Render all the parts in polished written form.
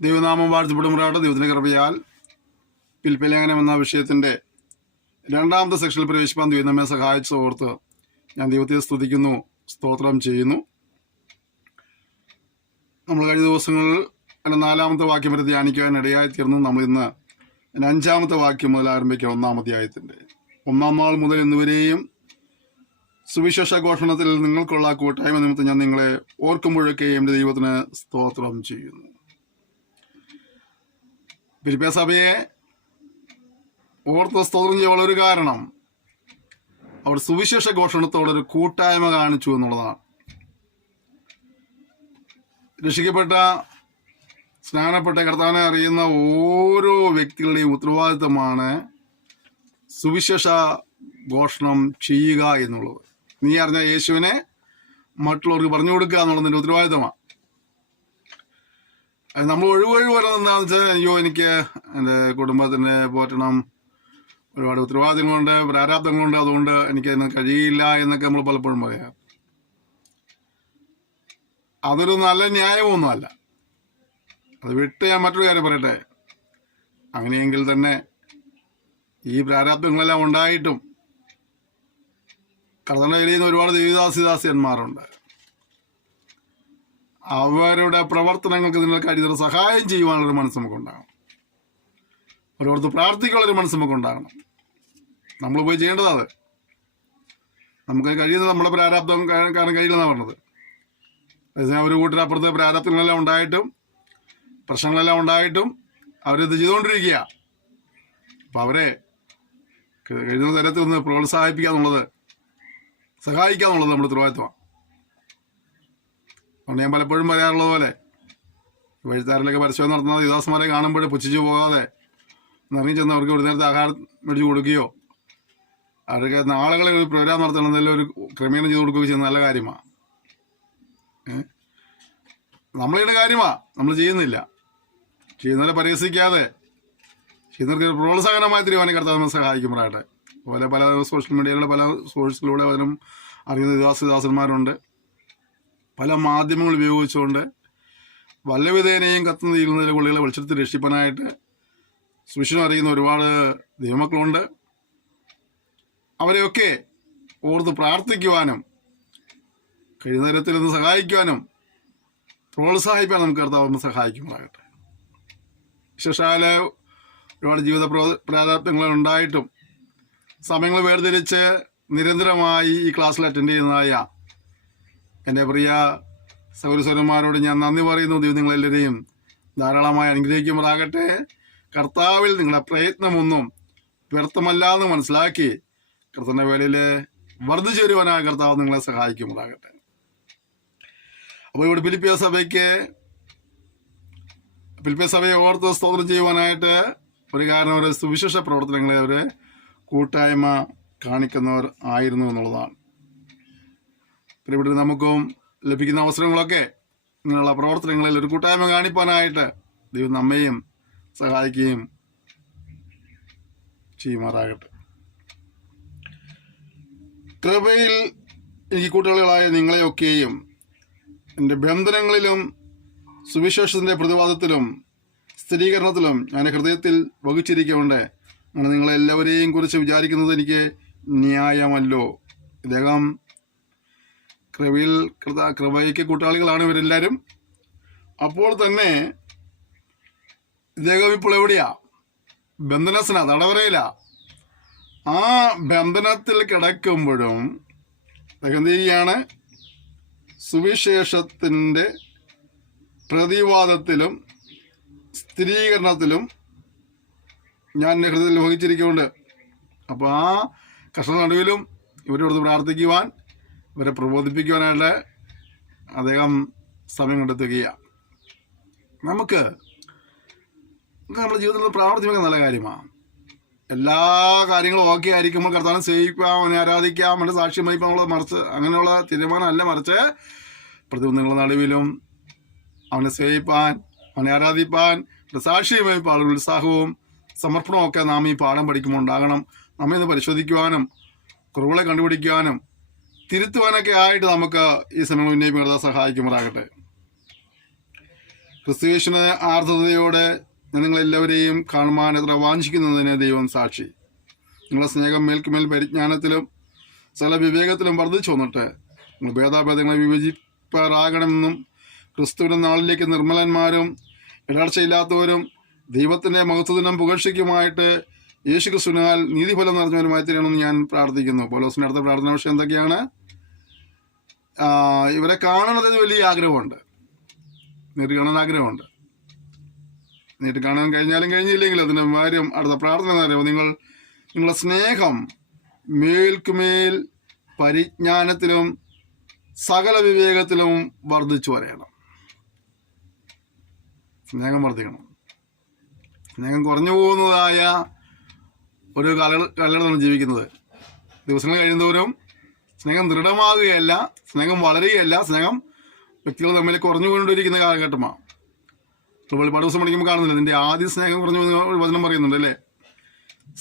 ദൈവനാമം വാഴ്ത്തപ്പെടുമാറാകട്ടെ. ദൈവത്തിൻ്റെ കൃപയാൽ പിൽപ്പലേഖനം എന്ന വിഷയത്തിൻ്റെ രണ്ടാമത്തെ സെക്ഷനിൽ പ്രവേശിപ്പാൻ ദൈവം നമ്മെ സഹായിച്ചു ഓർത്ത് ഞാൻ ദൈവത്തെ സ്തുതിക്കുന്നു, സ്തോത്രം ചെയ്യുന്നു. നമ്മൾ കഴിഞ്ഞ ദിവസങ്ങളിൽ അതിൻ്റെ 4-ാമത്തെ വാക്യം വരെ ധ്യാനിക്കാൻ ഇടയായിത്തീർന്നു. നമ്മൾ ഇന്ന് 5-ാമത്തെ വാക്യം മുതൽ ആരംഭിക്കുക. 1-ാം അധ്യായത്തിൻ്റെ 1-ാം നാൾ മുതൽ ഇന്നുവരെയും സുവിശേഷ ഘോഷണത്തിൽ നിങ്ങൾക്കുള്ള കൂട്ടായ്മ നിമിത്തം ഞാൻ നിങ്ങളെ ഓർക്കുമ്പോഴൊക്കെ എൻ്റെ ദൈവത്തിന് സ്തോത്രം ചെയ്യുന്നു. ഫിലിപ്പിയ സഭയെ ഓർത്ത് സ്തോത്രം ചെയ്യാനുള്ള ഒരു കാരണം അവർ സുവിശേഷ ഘോഷണത്തോടൊരു കൂട്ടായ്മ കാണിച്ചു എന്നുള്ളതാണ്. രക്ഷിക്കപ്പെട്ട സ്നാനപ്പെട്ട കർത്താവിനെ അറിയുന്ന ഓരോ വ്യക്തികളുടെയും ഉത്തരവാദിത്തമാണ് സുവിശേഷ ഘോഷണം ചെയ്യുക എന്നുള്ളത്. നീ അറിഞ്ഞ യേശുവിനെ മറ്റുള്ളവർക്ക് പറഞ്ഞു കൊടുക്കുക എന്നുള്ളത് നിന്റെ ഉത്തരവാദിത്തമാണ്. നമ്മൾ ഒഴിവൊഴി പറയുന്നത് എന്താണെന്ന് വെച്ചാൽ, അയ്യോ എനിക്ക് എൻ്റെ കുടുംബത്തിനെ പോറ്റണം, ഒരുപാട് ഉത്തരവാദിത്തങ്ങളുണ്ട്, പ്രാരാബ്ദങ്ങളുണ്ട്, അതുകൊണ്ട് എനിക്ക് അതിന് കഴിയില്ല എന്നൊക്കെ നമ്മൾ പലപ്പോഴും പറയാം. അതൊരു നല്ല ന്യായമൊന്നുമല്ല. അത് വിട്ട് ഞാൻ മറ്റൊരു കാര്യം പറയട്ടെ. അങ്ങനെയെങ്കിൽ തന്നെ ഈ പ്രാരാബ്ദങ്ങളെല്ലാം ഉണ്ടായിട്ടും കർത്താവിനെ കഴിയുന്ന ഒരുപാട് ദേവദാസിദാസിയന്മാരുണ്ട്. അവരുടെ പ്രവർത്തനങ്ങൾക്ക് നിങ്ങൾക്ക് കഴിയുന്ന സഹായം ചെയ്യുവാനുള്ളൊരു മനസ്സ് നമുക്കുണ്ടാകണം. ഓരോരുത്ത് പ്രാർത്ഥിക്കാനുള്ളൊരു മനസ്സ് നമുക്കുണ്ടാകണം. നമ്മൾ പോയി ചെയ്യേണ്ടത് അത്. നമുക്ക് കഴിയുന്നത് നമ്മുടെ പ്രാരാബ്ദം കാരണം കഴിയില്ലെന്നാണ് പറഞ്ഞത്. അതേസമയം ഒരു കൂട്ടരപ്പുറത്ത് പ്രാരാബ്ദങ്ങളെല്ലാം ഉണ്ടായിട്ടും പ്രശ്നങ്ങളെല്ലാം ഉണ്ടായിട്ടും അവരിത് ചെയ്തുകൊണ്ടിരിക്കുക. അപ്പം അവരെ കഴിയുന്ന തരത്തിൽ ഒന്ന് പ്രോത്സാഹിപ്പിക്കുക എന്നുള്ളത്, സഹായിക്കുക എന്നുള്ളത് നമ്മുടെ ഉത്തരവാദിത്വമാണ്. അതുകൊണ്ട് ഞാൻ പലപ്പോഴും പറയാറുള്ളത് പോലെ വഴിത്താരിലൊക്കെ പരിശോധന നടത്തുന്ന യുവദാസന്മാരെ കാണുമ്പോൾ പുച്ഛിച്ചു പോകാതെ നിറങ്ങി ചെന്ന് അവർക്ക് ഒരു നേരത്തെ ആഹാരം മേടിച്ച് കൊടുക്കുകയോ അവർക്ക് നാളുകളിൽ ഒരു പ്രോഗ്രാം നടത്തണമെന്നല്ലോ ഒരു ക്രമീകരണം ചെയ്ത് കൊടുക്കുകയോ ചെയ്യുന്ന നല്ല കാര്യമാണ്. നമ്മളിയുടെ കാര്യമാണ്, നമ്മൾ ചെയ്യുന്നില്ല. ചെയ്യുന്നവരെ പരിഹസിക്കാതെ ചെയ്യുന്നവർക്ക് പ്രോത്സാഹനമായി തിരുവാനും കർത്താവ് നമ്മളെ സഹായിക്കുമ്പോഴാട്ടെ. അതുപോലെ പല സോഷ്യൽ മീഡിയയിലുള്ള പല സോഴ്സിലൂടെ അതിനും അറിയുന്ന യുവദാസന്മാരുണ്ട്. പല മാധ്യമങ്ങൾ ഉപയോഗിച്ചുകൊണ്ട് വല്ലവിധേനയും കത്തുന്ന തീരുന്നതിലെ കൊള്ളികളെ വെളിച്ചത്തിൽ രക്ഷിപ്പാനായിട്ട് സുവിശേഷം അറിയുന്ന ഒരുപാട് ദൈവമക്കളുണ്ട്. അവരെയൊക്കെ ഓർത്ത് പ്രാർത്ഥിക്കുവാനും കഴിയുന്ന തരത്തിൽ ഒന്ന് സഹായിക്കുവാനും പ്രോത്സാഹിപ്പാൻ നമുക്ക് കർത്താവ് സഹായിക്കുമാറാകട്ടെ. വിശേഷാല ഒരുപാട് ജീവിത പ്രാരാബ്ദങ്ങളുണ്ടായിട്ടും സമയങ്ങൾ വേർതിരിച്ച് നിരന്തരമായി ഈ ക്ലാസ്സിൽ അറ്റൻഡ് ചെയ്യുന്നതായ എൻ്റെ പ്രിയ സഹോദരന്മാരോട് ഞാൻ നന്ദി പറയുന്നു. ദൈവം നിങ്ങളെല്ലാവരെയും ധാരാളമായി അനുഗ്രഹിക്കുമാറാകട്ടെ. കർത്താവിൽ നിങ്ങളുടെ പ്രയത്നമൊന്നും വ്യർത്ഥമല്ലാന്ന് മനസ്സിലാക്കി കർത്താവിൻ്റെ വേലയിൽ വർദ്ധിച്ചു വരുവാനായ കർത്താവ് നിങ്ങളെ സഹായിക്കുമാറാകട്ടെ. അപ്പോൾ ഇവിടെ ഫിലിപ്പിയ സഭയെ ഓർത്ത് സ്തോത്രം ചെയ്യുവാനായിട്ട് ഒരു കാരണം ഒരു സുവിശേഷ പ്രവർത്തനങ്ങളെ അവർ കൂട്ടായ്മ കാണിക്കുന്നവർ ആയിരുന്നു എന്നുള്ളതാണ്. ഇവിടെ നമുക്കും ലഭിക്കുന്ന അവസരങ്ങളൊക്കെ ഇങ്ങനെയുള്ള പ്രവർത്തനങ്ങളിൽ ഒരു കൂട്ടായ്മ കാണിപ്പാനായിട്ട് ദൈവം നമ്മയും സഹായിക്കുകയും ചെയ്യുമാറാകട്ടെ. കൃപയിൽ എനിക്ക് കൂട്ടുകളായ നിങ്ങളെയൊക്കെയും എൻ്റെ ബന്ധനങ്ങളിലും സുവിശേഷത്തിൻ്റെ പ്രതിവാദത്തിലും സ്ഥിരീകരണത്തിലും ഞാൻ ഹൃദയത്തിൽ വഹിച്ചിരിക്കുന്നുണ്ട്. അങ്ങനെ നിങ്ങളെല്ലാവരെയും കുറിച്ച് വിചാരിക്കുന്നത് എനിക്ക് ന്യായമല്ലോ. ഇദ്ദേഹം കൃപയ്ക്ക് കൂട്ടാളികളാണ് ഇവരെല്ലാവരും. അപ്പോൾ തന്നെ ഇദ്ദേഹം ഇപ്പോൾ എവിടെയാ? ബന്ധനസ്ഥനാ, തടവറയിലാ. ആ ബന്ധനത്തിൽ കിടക്കുമ്പോഴും അദ്ദേഹം എന്ത് ചെയ്യുകയാണ്? സുവിശേഷത്തിൻ്റെ പ്രതിവാദത്തിലും സ്ഥിരീകരണത്തിലും ഞാൻ എൻ്റെ ഹൃദയത്തിൽ വഹിച്ചിരിക്കുന്നുണ്ട്. അപ്പോൾ ആ കഷ്ട നടുവിലും ഇവരോട് പ്രാർത്ഥിക്കുവാൻ, ഇവരെ പ്രബോധിപ്പിക്കുവാനായിട്ട് അദ്ദേഹം സമയം കണ്ടെത്തുകയാണ്. നമുക്ക് നമ്മുടെ ജീവിതത്തിൽ പ്രാവർത്തിക്കാൻ നല്ല കാര്യമാണ്. എല്ലാ കാര്യങ്ങളും ഓക്കെ ആയിരിക്കുമ്പോൾ കർത്താവിനെ സേവിക്കാം, അവനെ ആരാധിക്കാം, അവൻ്റെ സാക്ഷ്യം വഹിക്കാം, മറിച്ച് അങ്ങനെയുള്ള തീരുമാനമല്ല, മറിച്ച് പ്രതിബന്ധങ്ങളുടെ നടുവിലും അവനെ സേവിപ്പാൻ, അവനെ ആരാധിപ്പാൻ, സാക്ഷ്യം വഹിപ്പാൻ ഉത്സാഹവും സമർപ്പണവും ഒക്കെ നാം ഈ പാഠം പഠിക്കുമ്പോൾ ഉണ്ടാകണം. നമ്മെ ഒന്ന് പരിശോധിക്കുവാനും കുറവുകളെ കണ്ടുപിടിക്കുവാനും തിരുത്തുവാനൊക്കെ ആയിട്ട് നമുക്ക് ഈ സമയം ഉന്നയിപ്പിക്കുന്നത് സഹായിക്കുമാറാകട്ടെ. ക്രിസ്തുയേശുവിനെ ആർദ്രതയോടെ ഞാൻ നിങ്ങളെല്ലാവരെയും കാണുവാൻ എത്ര വാഞ്ചിക്കുന്നതിന് ദൈവം സാക്ഷി. നിങ്ങളുടെ സ്നേഹം മേൽക്കുമേൽ പരിജ്ഞാനത്തിലും സകല വിവേകത്തിലും വർദ്ധിച്ചു വന്നിട്ട് നിങ്ങൾ ഭേദാഭേദങ്ങളെ വിഭജിപ്പാറാകണമെന്നും ക്രിസ്തുവിൻ്റെ നാളിലേക്ക് നിർമ്മലന്മാരും ഇടർച്ചയില്ലാത്തവരും ദൈവത്തിൻ്റെ മഹത്വത്തിനും പുകഴ്ചയ്ക്കുമായിട്ട് യേശു ക്രിസ്തുവിനാൽ നീതിഫലം നിറഞ്ഞവരുമായി തീരണമെന്ന് ഞാൻ പ്രാർത്ഥിക്കുന്നു. പൗലോസിൻ്റെ അടുത്ത പ്രാർത്ഥന വിഷയം എന്തൊക്കെയാണ്? ഇവരെ കാണുന്നതിന് വലിയ ആഗ്രഹമുണ്ട്, നേരിട്ട് കാണാൻ ആഗ്രഹമുണ്ട്. നേരിട്ട് കാണാൻ കഴിഞ്ഞാലും കഴിഞ്ഞില്ലെങ്കിലും അതിൻ്റെ കാര്യം അടുത്ത പ്രാർത്ഥന എന്ന് പറയുമ്പോൾ നിങ്ങളുടെ സ്നേഹം മേൽക്കുമേൽ പരിജ്ഞാനത്തിലും സകല വിവേകത്തിലും വർദ്ധിച്ചു വരയണം. സ്നേഹം വർദ്ധിക്കണം. സ്നേഹം കുറഞ്ഞു പോകുന്നതായ ഒരു കാലഘട്ടമാണ് ജീവിക്കുന്നത്. ദിവസങ്ങൾ കഴിയുന്നവരും സ്നേഹം ദൃഢമാകുകയല്ല, സ്നേഹം വളരുകയല്ല, സ്നേഹം വ്യക്തികൾ തമ്മിൽ കുറഞ്ഞു കൊണ്ടിരിക്കുന്ന കാലഘട്ടമാണ്. വെളിപ്പാട് ദിവസം പഠിക്കുമ്പോൾ കാണുന്നില്ല, അതിൻ്റെ ആദ്യ സ്നേഹം കുറഞ്ഞു ഒരു വചനം പറയുന്നുണ്ട് അല്ലേ.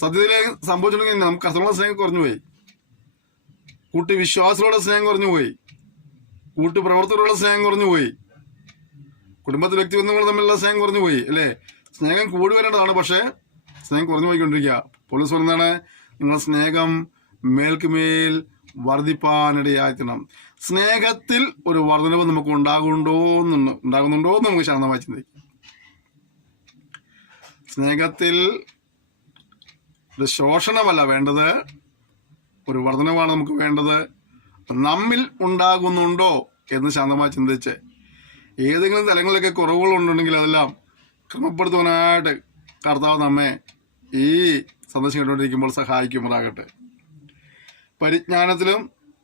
സത്യത്തിലെ സംഭവിച്ചിട്ടുണ്ടെങ്കിൽ നമുക്ക് കസ്റ്റമർ സ്നേഹം കുറഞ്ഞുപോയി, കൂട്ടി വിശ്വാസത്തോടെ സ്നേഹം കുറഞ്ഞുപോയി, കൂട്ടു പ്രവർത്തകരോടുള്ള സ്നേഹം കുറഞ്ഞുപോയി, കുടുംബത്തിൽ വ്യക്തിബന്ധങ്ങൾ തമ്മിലുള്ള സ്നേഹം കുറഞ്ഞുപോയി അല്ലേ. സ്നേഹം കൂടി വരേണ്ടതാണ്, പക്ഷേ സ്നേഹം കുറഞ്ഞു പോയിക്കൊണ്ടിരിക്കുക. പോലീസ് പറഞ്ഞാണ് നിങ്ങളുടെ സ്നേഹം മേൽക്കുമേൽ വർദ്ധിപ്പാനിടയായിത്തീരണം. സ്നേഹത്തിൽ ഒരു വർധനവ് നമുക്ക് ഉണ്ടാകുന്നുണ്ടോ എന്ന് നമുക്ക് ശാന്തമായി ചിന്തിക്കും. സ്നേഹത്തിൽ ഒരു ശോഷണമല്ല വേണ്ടത്, ഒരു വർധനവാണ് നമുക്ക് വേണ്ടത്. നമ്മിൽ ഉണ്ടാകുന്നുണ്ടോ എന്ന് ശാന്തമായി ചിന്തിച്ച് ഏതെങ്കിലും തലങ്ങളിലൊക്കെ കുറവുകളുണ്ടെങ്കിൽ അതെല്ലാം ക്രമപ്പെടുത്തുവാനായിട്ട് കർത്താവ് നമ്മെ ഈ സന്ദേശം കേട്ടുകൊണ്ടിരിക്കുമ്പോൾ സഹായിക്കുമാറാകട്ടെ. പരിജ്ഞാനത്തിലും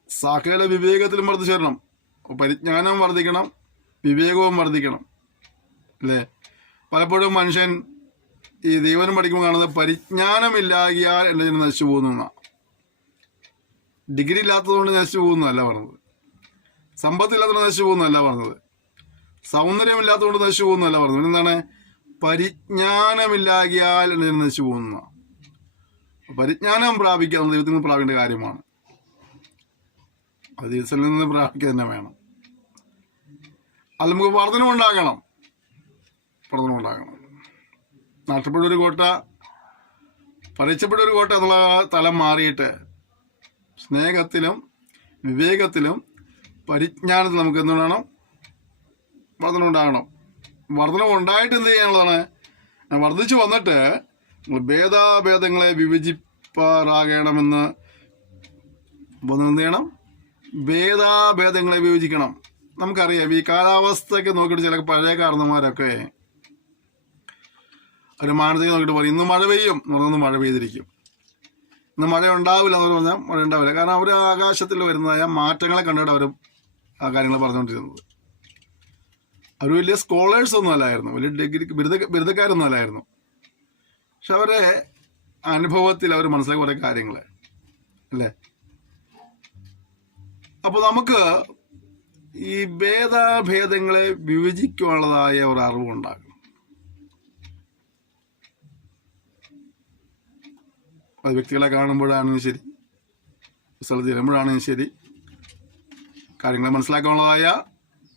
സകല വിവേകത്തിലും വർദ്ധിച്ചു വരണം. പരിജ്ഞാനം വർദ്ധിക്കണം, വിവേകവും വർദ്ധിക്കണം അല്ലേ. പലപ്പോഴും മനുഷ്യൻ ഈ ദൈവനം പഠിക്കുമ്പോൾ കാണുന്നത് പരിജ്ഞാനമില്ലാകിയാൽ എൻ്റെ ജനം നശിച്ചു പോകുന്നു എന്നാണ്. ഡിഗ്രി ഇല്ലാത്തതുകൊണ്ട് നശിച്ചു പോകുന്നതല്ല പറഞ്ഞത്, സമ്പത്തില്ലാത്തതുകൊണ്ട് നശിച്ചു പോകുന്നതല്ല പറഞ്ഞത്, സൗന്ദര്യമില്ലാത്തതുകൊണ്ട് നശിച്ചു പോകുന്നതല്ല പറഞ്ഞത്. എന്താണ്? പരിജ്ഞാനമില്ലാകിയാൽ എൻ്റെ ജനം നശിച്ചു പോകുന്ന. പരിജ്ഞാനം പ്രാപിക്കുക നമ്മൾ ദൈവത്തിൽ നിന്ന് പ്രാപിക്കേണ്ട കാര്യമാണ്. അത് ദൈവത്തിൽ നിന്ന് പ്രാപിക്കുക തന്നെ വേണം. അത് നമുക്ക് വർധനമുണ്ടാകണം. നഷ്ടപ്പെട്ടൊരു കോട്ട, പറിച്ചപ്പെട്ടൊരു കോട്ട എന്നുള്ള തലം മാറിയിട്ട് സ്നേഹത്തിലും വിവേകത്തിലും പരിജ്ഞാനത്തിലും നമുക്ക് എന്ത് വേണം? വർധനമുണ്ടാകണം. വർധനമുണ്ടായിട്ട് എന്ത് ചെയ്യാനുള്ളതാണ്? വർദ്ധിച്ചു വന്നിട്ട് ഭേദാഭേദങ്ങളെ വിഭജിപ്പാറാകണമെന്ന് എന്ത് ചെയ്യണം? ഭേദാഭേദങ്ങളെ വിഭജിക്കണം. നമുക്കറിയാം ഈ കാലാവസ്ഥയ്ക്ക് നോക്കിയിട്ട് ചില പഴയ കാരണന്മാരൊക്കെ ഒരു മാനസികം നോക്കിയിട്ട് പറയും ഇന്ന് മഴ പെയ്യും എന്ന് പറഞ്ഞാൽ മഴ പെയ്തിരിക്കും, ഇന്ന് മഴ ഉണ്ടാവില്ല എന്ന് പറഞ്ഞാൽ മഴ ഉണ്ടാവില്ല. കാരണം അവർ ആകാശത്തിൽ വരുന്നതായ മാറ്റങ്ങളെ കണ്ടിട്ട് അവർ ആ കാര്യങ്ങൾ പറഞ്ഞുകൊണ്ടിരുന്നത്. അവർ വലിയ സ്കോളേഴ്സ് ഒന്നും അല്ലായിരുന്നു, വലിയ ഡിഗ്രി ബിരുദക്കാരൊന്നും അല്ലായിരുന്നു. പക്ഷെ അവരെ അനുഭവത്തിൽ അവർ മനസ്സിലാക്കിയ കുറേ കാര്യങ്ങൾ അല്ലേ. അപ്പോൾ നമുക്ക് ഈ ഭേദാഭേദങ്ങളെ വിഭജിക്കുവാനുള്ളതായ ഒരു അറിവുണ്ടാകും. അത് വ്യക്തികളെ കാണുമ്പോഴാണെങ്കിലും ശരി, സ്ഥലത്ത് ചെല്ലുമ്പോഴാണെങ്കിലും ശരി, കാര്യങ്ങളെ മനസ്സിലാക്കാനുള്ളതായ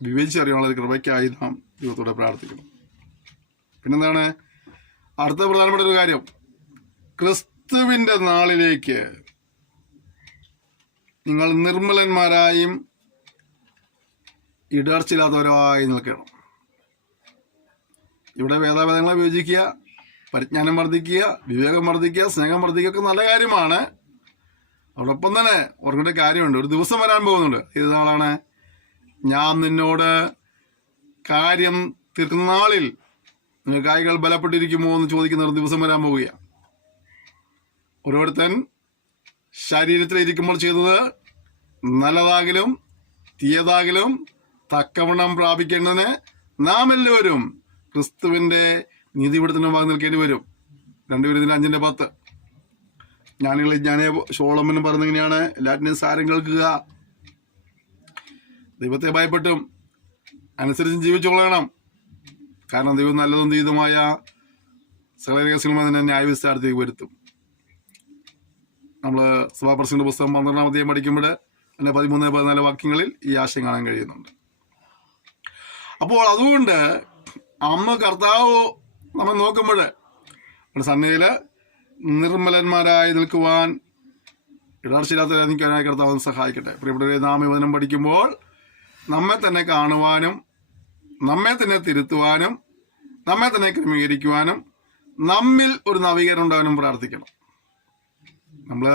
വിവേചിച്ചറിയാനുള്ള കൃപയ്ക്കായി നാം ദൈവത്തോടെ പ്രാർത്ഥിക്കണം. പിന്നെന്താണ് അടുത്ത പ്രധാനപ്പെട്ട ഒരു കാര്യം? ക്രിസ്തുവിൻ്റെ നാളിലേക്ക് നിങ്ങൾ നിർമ്മലന്മാരായും ഇടർച്ചയില്ലാത്തവരായി നിൽക്കണം. ഇവിടെ ഭേദാഭേദങ്ങളെ വിഭജിക്കുക, പരിജ്ഞാനം വർദ്ധിക്കുക, വിവേകം വർദ്ധിക്കുക, സ്നേഹം വർദ്ധിക്കുക ഒക്കെ നല്ല കാര്യമാണ്. അതോടൊപ്പം തന്നെ ഓർക്കേണ്ട കാര്യമുണ്ട്. ഒരു ദിവസം വരാൻ പോകുന്നുണ്ട്. ഏത് നാളാണ്? ഞാൻ നിന്നോട് കാര്യം തീർക്കുന്ന നാളിൽ നിങ്ങൾ കായ്കൾ ബലപ്പെട്ടിരിക്കുമോ എന്ന് ചോദിക്കുന്ന ഒരു ദിവസം വരാൻ പോവുകയാണ്. ഓരോരുത്തൻ ശരീരത്തിലിരിക്കുമ്പോൾ ചെയ്തത് നല്ലതാകലും തീയതാകലും തക്കവണ്ണം പ്രാപിക്കേണ്ടതിന് നാം എല്ലാവരും ക്രിസ്തുവിൻ്റെ നീതിപീഠത്തിന് ഭാഗം നിൽക്കേണ്ടി വരും. 2 കൊരിന്ത്യർ 5:10. ജ്ഞാനെ ശോളമനും പറഞ്ഞിങ്ങനെയാണ്, എല്ലാറ്റിനെയും സാരം കേൾക്കുക, ദൈവത്തെ ഭയപ്പെട്ടും അനുസരിച്ചും ജീവിച്ചുകൊള്ളണം. കാരണം ദൈവം നല്ലതും തീതുമായ സകല രഹസ്യങ്ങളും അതിനെ ന്യായവിസ്താരത്തേക്ക് വരുത്തും. നമ്മൾ സഭാപ്രസിഡന്റ് പുസ്തകം 12-ാം അധ്യായം പഠിക്കുമ്പോൾ അതിൻ്റെ 13-14 വാക്യങ്ങളിൽ ഈ ആശയം കാണാൻ കഴിയുന്നുണ്ട്. അപ്പോൾ അതുകൊണ്ട് അമ്മ കർത്താവ് നമ്മൾ നോക്കുമ്പോൾ സന്നയിൽ നിർമ്മലന്മാരായി നിൽക്കുവാൻ ഇടർച്ചയില്ലാത്ത നിൽക്കാനായി കർത്താവ് സഹായിക്കട്ടെ. പ്രിയപ്പെട്ടവരെ, നാം ഈ വചനം പഠിക്കുമ്പോൾ നമ്മെ തന്നെ കാണുവാനും നമ്മെ തന്നെ തിരുത്തുവാനും നമ്മെ തന്നെ ക്രമീകരിക്കുവാനും നമ്മിൽ ഒരു നവീകരണം ഉണ്ടാകാനും പ്രാർത്ഥിക്കണം. നമ്മൾ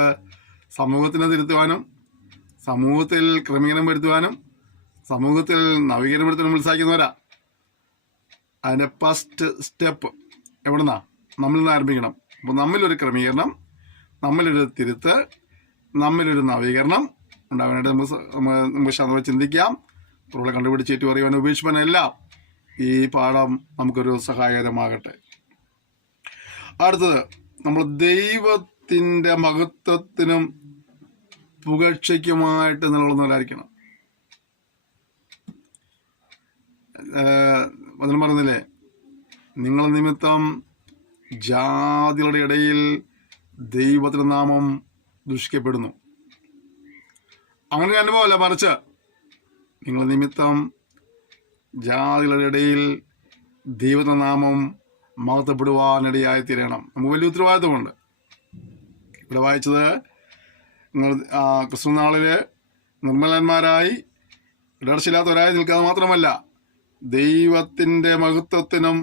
സമൂഹത്തിനെ തിരുത്തുവാനും സമൂഹത്തിൽ ക്രമീകരണം വരുത്തുവാനും സമൂഹത്തിൽ നവീകരണം വരുത്താനും ഉത്സാഹിക്കുന്നവരാ. അതിൻ്റെ ഫസ്റ്റ് സ്റ്റെപ്പ് എവിടുന്നാ? നമ്മിൽ നിന്ന് ആരംഭിക്കണം. അപ്പോൾ നമ്മിലൊരു ക്രമീകരണം, നമ്മിലൊരു തിരുത്ത്, നമ്മിലൊരു നവീകരണം ഉണ്ടാകാനായിട്ട് നമുക്ക് ശാന്തമായി ചിന്തിക്കാം. തുറകളെ കണ്ടുപിടിച്ചേറ്റു അറിയുവാനും ഉപേക്ഷിപ്പാനെല്ലാം ഈ പാഠം നമുക്കൊരു സഹായകരമാകട്ടെ. അടുത്തത്, നമ്മൾ ദൈവത്തിൻ്റെ മഹത്വത്തിനും പുകഴ്ചയ്ക്കുമായിട്ട് നിലകൊള്ളുന്നവരായിരിക്കണം. അതിന് പറഞ്ഞില്ലേ, നിങ്ങൾ നിമിത്തം ജാതികളുടെ ഇടയിൽ ദൈവത്തിൻ്റെ നാമം ദുഷിക്കപ്പെടുന്നു. അങ്ങനെ അനുഭവമല്ല, മറിച്ച് നിങ്ങൾ നിമിത്തം ജാതികളുടെ ഇടയിൽ ദൈവത്തിൻ്റെ നാമം മഹത്വപ്പെടുവാനിടയായി തീരണം. നമുക്ക് വലിയ ഉത്തരവാദിത്വമുണ്ട്. ഇവിടെ വായിച്ചത്, നിങ്ങൾ ക്രിസ്തുനാളിൽ നിർമ്മലന്മാരായി ഇടർച്ചയില്ലാത്തവരായി നിൽക്കാതെ മാത്രമല്ല ദൈവത്തിൻ്റെ മഹത്വത്തിനും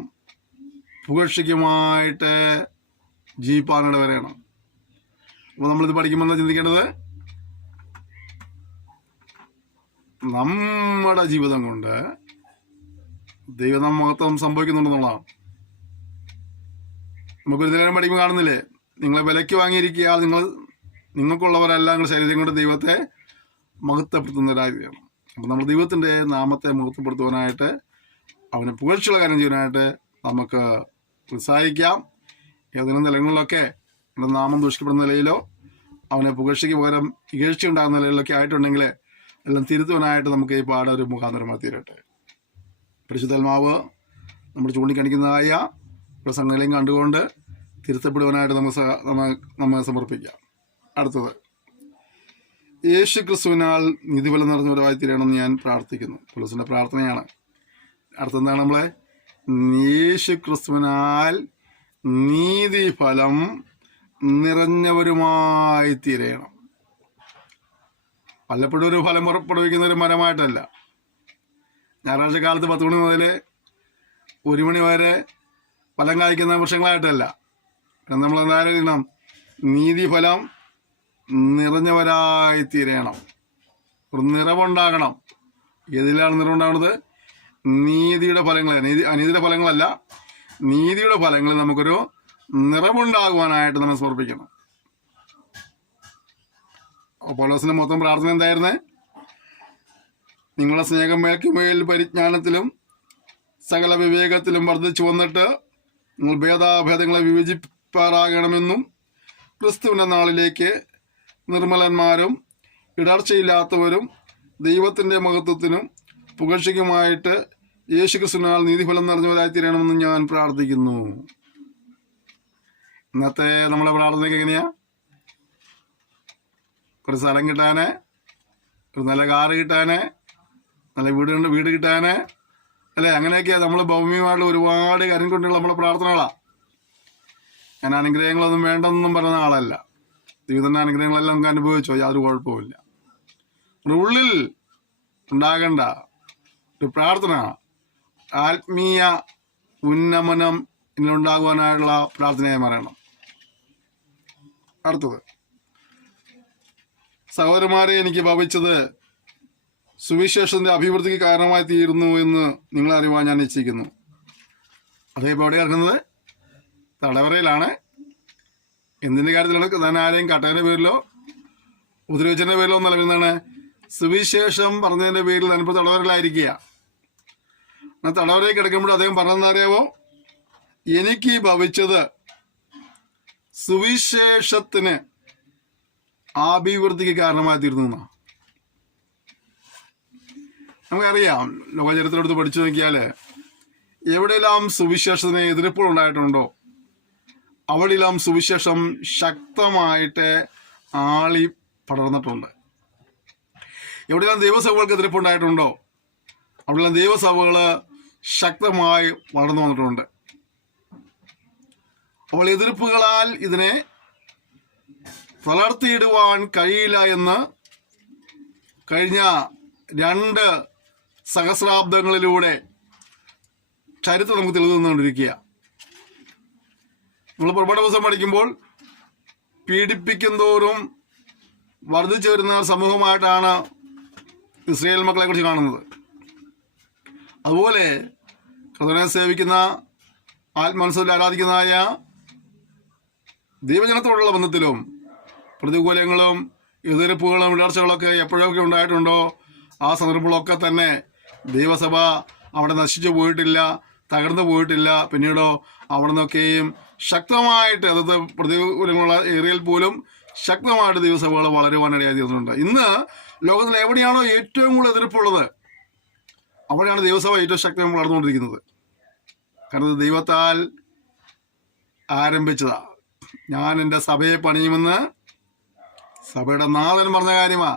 പുകഴ്ചയ്ക്കുമായിട്ട് ജീവിപ്പാനിട വരണം. അപ്പോൾ നമ്മളിത് പഠിക്കുമ്പോൾ ചിന്തിക്കേണ്ടത്, നമ്മുടെ ജീവിതം കൊണ്ട് ദൈവനാമ മഹത്വം സംഭവിക്കുന്നുണ്ടെന്നുള്ളതാണ്. നമുക്കൊരു നേരം പഠിക്കുമ്പോൾ കാണുന്നില്ലേ, നിങ്ങളെ വിലയ്ക്ക് വാങ്ങിയിരിക്കുക, നിങ്ങൾക്കുള്ളവരല്ല നിങ്ങളുടെ ശരീരം കൊണ്ട് ദൈവത്തെ മഹത്വപ്പെടുത്തുന്നവരായി തീരണം. അപ്പോൾ നമ്മൾ ദൈവത്തിൻ്റെ നാമത്തെ മഹത്വപ്പെടുത്തുവാനായിട്ട് അവനെ പുകഴ്ചയുള്ള കാര്യം ചെയ്യാനായിട്ട് നമുക്ക് ഉത്സാഹിക്കാം. ഏതെങ്കിലും നിലങ്ങളിലൊക്കെ നമ്മുടെ നാമം ദൂഷിക്കപ്പെടുന്ന നിലയിലോ അവനെ പുകഴ്ചയ്ക്ക് പകരം ഇകഴ്ച ഉണ്ടാകുന്ന നിലയിലൊക്കെ ആയിട്ടുണ്ടെങ്കിൽ എല്ലാം തിരുത്തുവാനായിട്ട് നമുക്ക് ഈ പാഠം ഒരു മുഖാന്തരമായി തീരട്ടെ. പരിശുദ്ധാത്മാവ് നമ്മൾ ചൂണ്ടിക്കാണിക്കുന്നതായ പ്രസംഗങ്ങളെയും കണ്ടുകൊണ്ട് തിരുത്തപ്പെടുവാനായിട്ട് നമ്മെ സമർപ്പിക്കാം. അടുത്തത്, യേശു ക്രിസ്തുവിനാൽ നീതിഫലം നിറഞ്ഞവരായി തീരണമെന്ന് ഞാൻ പ്രാർത്ഥിക്കുന്നു. പൗലോസിൻ്റെ പ്രാർത്ഥനയാണ്. അടുത്തെന്താണ്? നമ്മളെ യേശു ക്രിസ്തുവിനാൽ നീതിഫലം നിറഞ്ഞവരുമായി തീരണം. വല്ലപ്പോഴും ഒരു ഫലം പുറപ്പെടുവിക്കുന്ന ഒരു മരമായിട്ടല്ല. ഞായറാഴ്ച കാലത്ത് 10 മണി മുതൽ 1 മണി വരെ ഫലം കായ്ക്കുന്ന വൃക്ഷങ്ങളായിട്ടല്ല. നമ്മൾ എന്തായാലും നീതിഫലം നിറഞ്ഞവരായി തീരണം. ഒരു നിറവുണ്ടാകണം. ഏതിലാണ് നിറവുണ്ടാകുന്നത്? നീതിയുടെ ഫലങ്ങൾ, അനീതിയുടെ ഫലങ്ങളല്ല, നീതിയുടെ ഫലങ്ങൾ നമുക്കൊരു നിറവുണ്ടാകുവാനായിട്ട് നമ്മൾ സമർപ്പിക്കണം. പൗലോസിന്റെ മൊത്തം പ്രാർത്ഥന എന്തായിരുന്നു? നിങ്ങളുടെ സ്നേഹം മേൽക്കുമേൽ പരിജ്ഞാനത്തിലും സകല വിവേകത്തിലും വർദ്ധിച്ചു വന്നിട്ട് നിങ്ങൾ ഭേദാഭേദങ്ങളെ വിഭജിപ്പാറാകണമെന്നും ക്രിസ്തുവിൻ്റെ നാളിലേക്ക് നിർമ്മലന്മാരും ഇടർച്ചയില്ലാത്തവരും ദൈവത്തിൻ്റെ മഹത്വത്തിനും പുകഴ്ചയ്ക്കുമായിട്ട് യേശു ക്രിസ്തുവിനാൽ നീതിഫലം നിറഞ്ഞവരായി തീരണമെന്ന് ഞാൻ പ്രാർത്ഥിക്കുന്നു. ഇന്നത്തെ നമ്മുടെ പ്രാർത്ഥനയ്ക്ക് എങ്ങനെയാ? ഒരു സ്ഥലം കിട്ടാന്, ഒരു നല്ല കാറ് കിട്ടാന്, നല്ല വീട് കിട്ടാന്, അല്ലേ? അങ്ങനെയൊക്കെയാ നമ്മൾ ഭൗമികമായിട്ടുള്ള ഒരുപാട് കാര്യം കൊണ്ടുള്ള നമ്മളെ പ്രാർത്ഥനകളാണ്. ഞാൻ അനുഗ്രഹങ്ങളൊന്നും വേണ്ടെന്നൊന്നും പറയുന്ന ആളല്ല. ദൈവത്തിൻ്റെ അനുഗ്രഹങ്ങളെല്ലാം നമുക്ക് അനുഭവിച്ചോ, യാതൊരു കുഴപ്പമില്ല. നമ്മുടെ ഉള്ളിൽ ഉണ്ടാകേണ്ട ഒരു പ്രാർത്ഥന, ആത്മീയ ഉന്നമനം ഇതിലുണ്ടാകുവാനായിട്ടുള്ള പ്രാർത്ഥനയായി മാറണം. അടുത്തത്, സഹോദരന്മാരെ, എനിക്ക് ഭവിച്ചത് സുവിശേഷത്തിന്റെ അഭിവൃദ്ധിക്ക് കാരണമായി തീരുന്നു എന്ന് നിങ്ങൾ അറിയുവാൻ ഞാൻ നിശ്ചയിക്കുന്നു. അതേപോലെ എവിടെ ഇറങ്ങുന്നത്? തടവറയിലാണ്. എന്തിൻ്റെ കാര്യത്തിലാണ്? താൻ ആരെയും കട്ടേൻ്റെ പേരിലോ ഉപദ്രവിച്ചതിൻ്റെ പേരിലോ ഒന്നല്ല. എന്താണ്? സുവിശേഷം പറഞ്ഞതിൻ്റെ പേരിൽ ഞാനിപ്പോൾ തടവറയിലായിരിക്കുക. എന്നാൽ തടവറയിൽ കിടക്കുമ്പോൾ അദ്ദേഹം പറഞ്ഞതെന്നറിയാവോ? എനിക്ക് ഭവിച്ചത് സുവിശേഷത്തിന് അഭിവൃദ്ധിക്ക് കാരണമായി തീർന്നു എന്നാണ്. നമുക്കറിയാം, ലോകചരിത്രം എടുത്ത് പഠിച്ചു നോക്കിയാൽ എവിടെയെല്ലാം സുവിശേഷത്തിന് എതിർപ്പുകൾ ഉണ്ടായിട്ടുണ്ടോ അവിടെയെല്ലാം സുവിശേഷം ശക്തമായിട്ട് ആളി പടർന്നിട്ടുണ്ട്. എവിടെയെല്ലാം ദൈവസഭകൾക്ക് എതിർപ്പുണ്ടായിട്ടുണ്ടോ അവിടെയെല്ലാം ദൈവസഭകൾ ശക്തമായി വളർന്നു വന്നിട്ടുണ്ട്. അപ്പോൾ എതിർപ്പുകളാൽ ഇതിനെ തളർത്തിയിടുവാൻ കഴിയില്ല എന്ന് കഴിഞ്ഞ 2 സഹസ്രാബ്ദങ്ങളിലൂടെ ചരിത്രം നമുക്ക് തെളിവുകൊണ്ടിരിക്കുക. നമ്മൾ പുറപ്പാട് പുസ്തകം പഠിക്കുമ്പോൾ പീഡിപ്പിക്കും തോറും വർദ്ധിച്ചു വരുന്ന സമൂഹമായിട്ടാണ് ഇസ്രായേൽ മക്കളെ കുറിച്ച് കാണുന്നത്. അതുപോലെ കർത്താവിനെ സേവിക്കുന്ന ആത്മാനുസരിച്ച് ആരാധിക്കുന്നതായ ദൈവജനത്തോടുള്ള ബന്ധത്തിലും പ്രതികൂലങ്ങളും എതിർപ്പുകളും ഇടർച്ചകളൊക്കെ എപ്പോഴൊക്കെ ഉണ്ടായിട്ടുണ്ടോ ആ സന്ദർഭങ്ങളൊക്കെ തന്നെ ദൈവസഭ അവിടെ നശിച്ചു പോയിട്ടില്ല, തകർന്നു പോയിട്ടില്ല. പിന്നീടോ അവിടെ നിന്നൊക്കെയും ശക്തമായിട്ട് അതത് പ്രതികൂലങ്ങളുള്ള ഏരിയയിൽ പോലും ശക്തമായിട്ട് ദൈവസഭകൾ വളരുവാനിടയായി തീർന്നിട്ടുണ്ട്. ഇന്ന് ലോകത്തിൽ എവിടെയാണോ ഏറ്റവും കൂടുതൽ എതിർപ്പുള്ളത് അവിടെയാണ് ദൈവസഭ ഏറ്റവും ശക്തമായി വളർന്നുകൊണ്ടിരിക്കുന്നത്. കാരണം ദൈവത്താൽ ആരംഭിച്ചതാ. ഞാൻ എൻ്റെ സഭയെ പണിയുമെന്ന് സഭയുടെ നാഥൻ പറഞ്ഞ കാര്യമാ.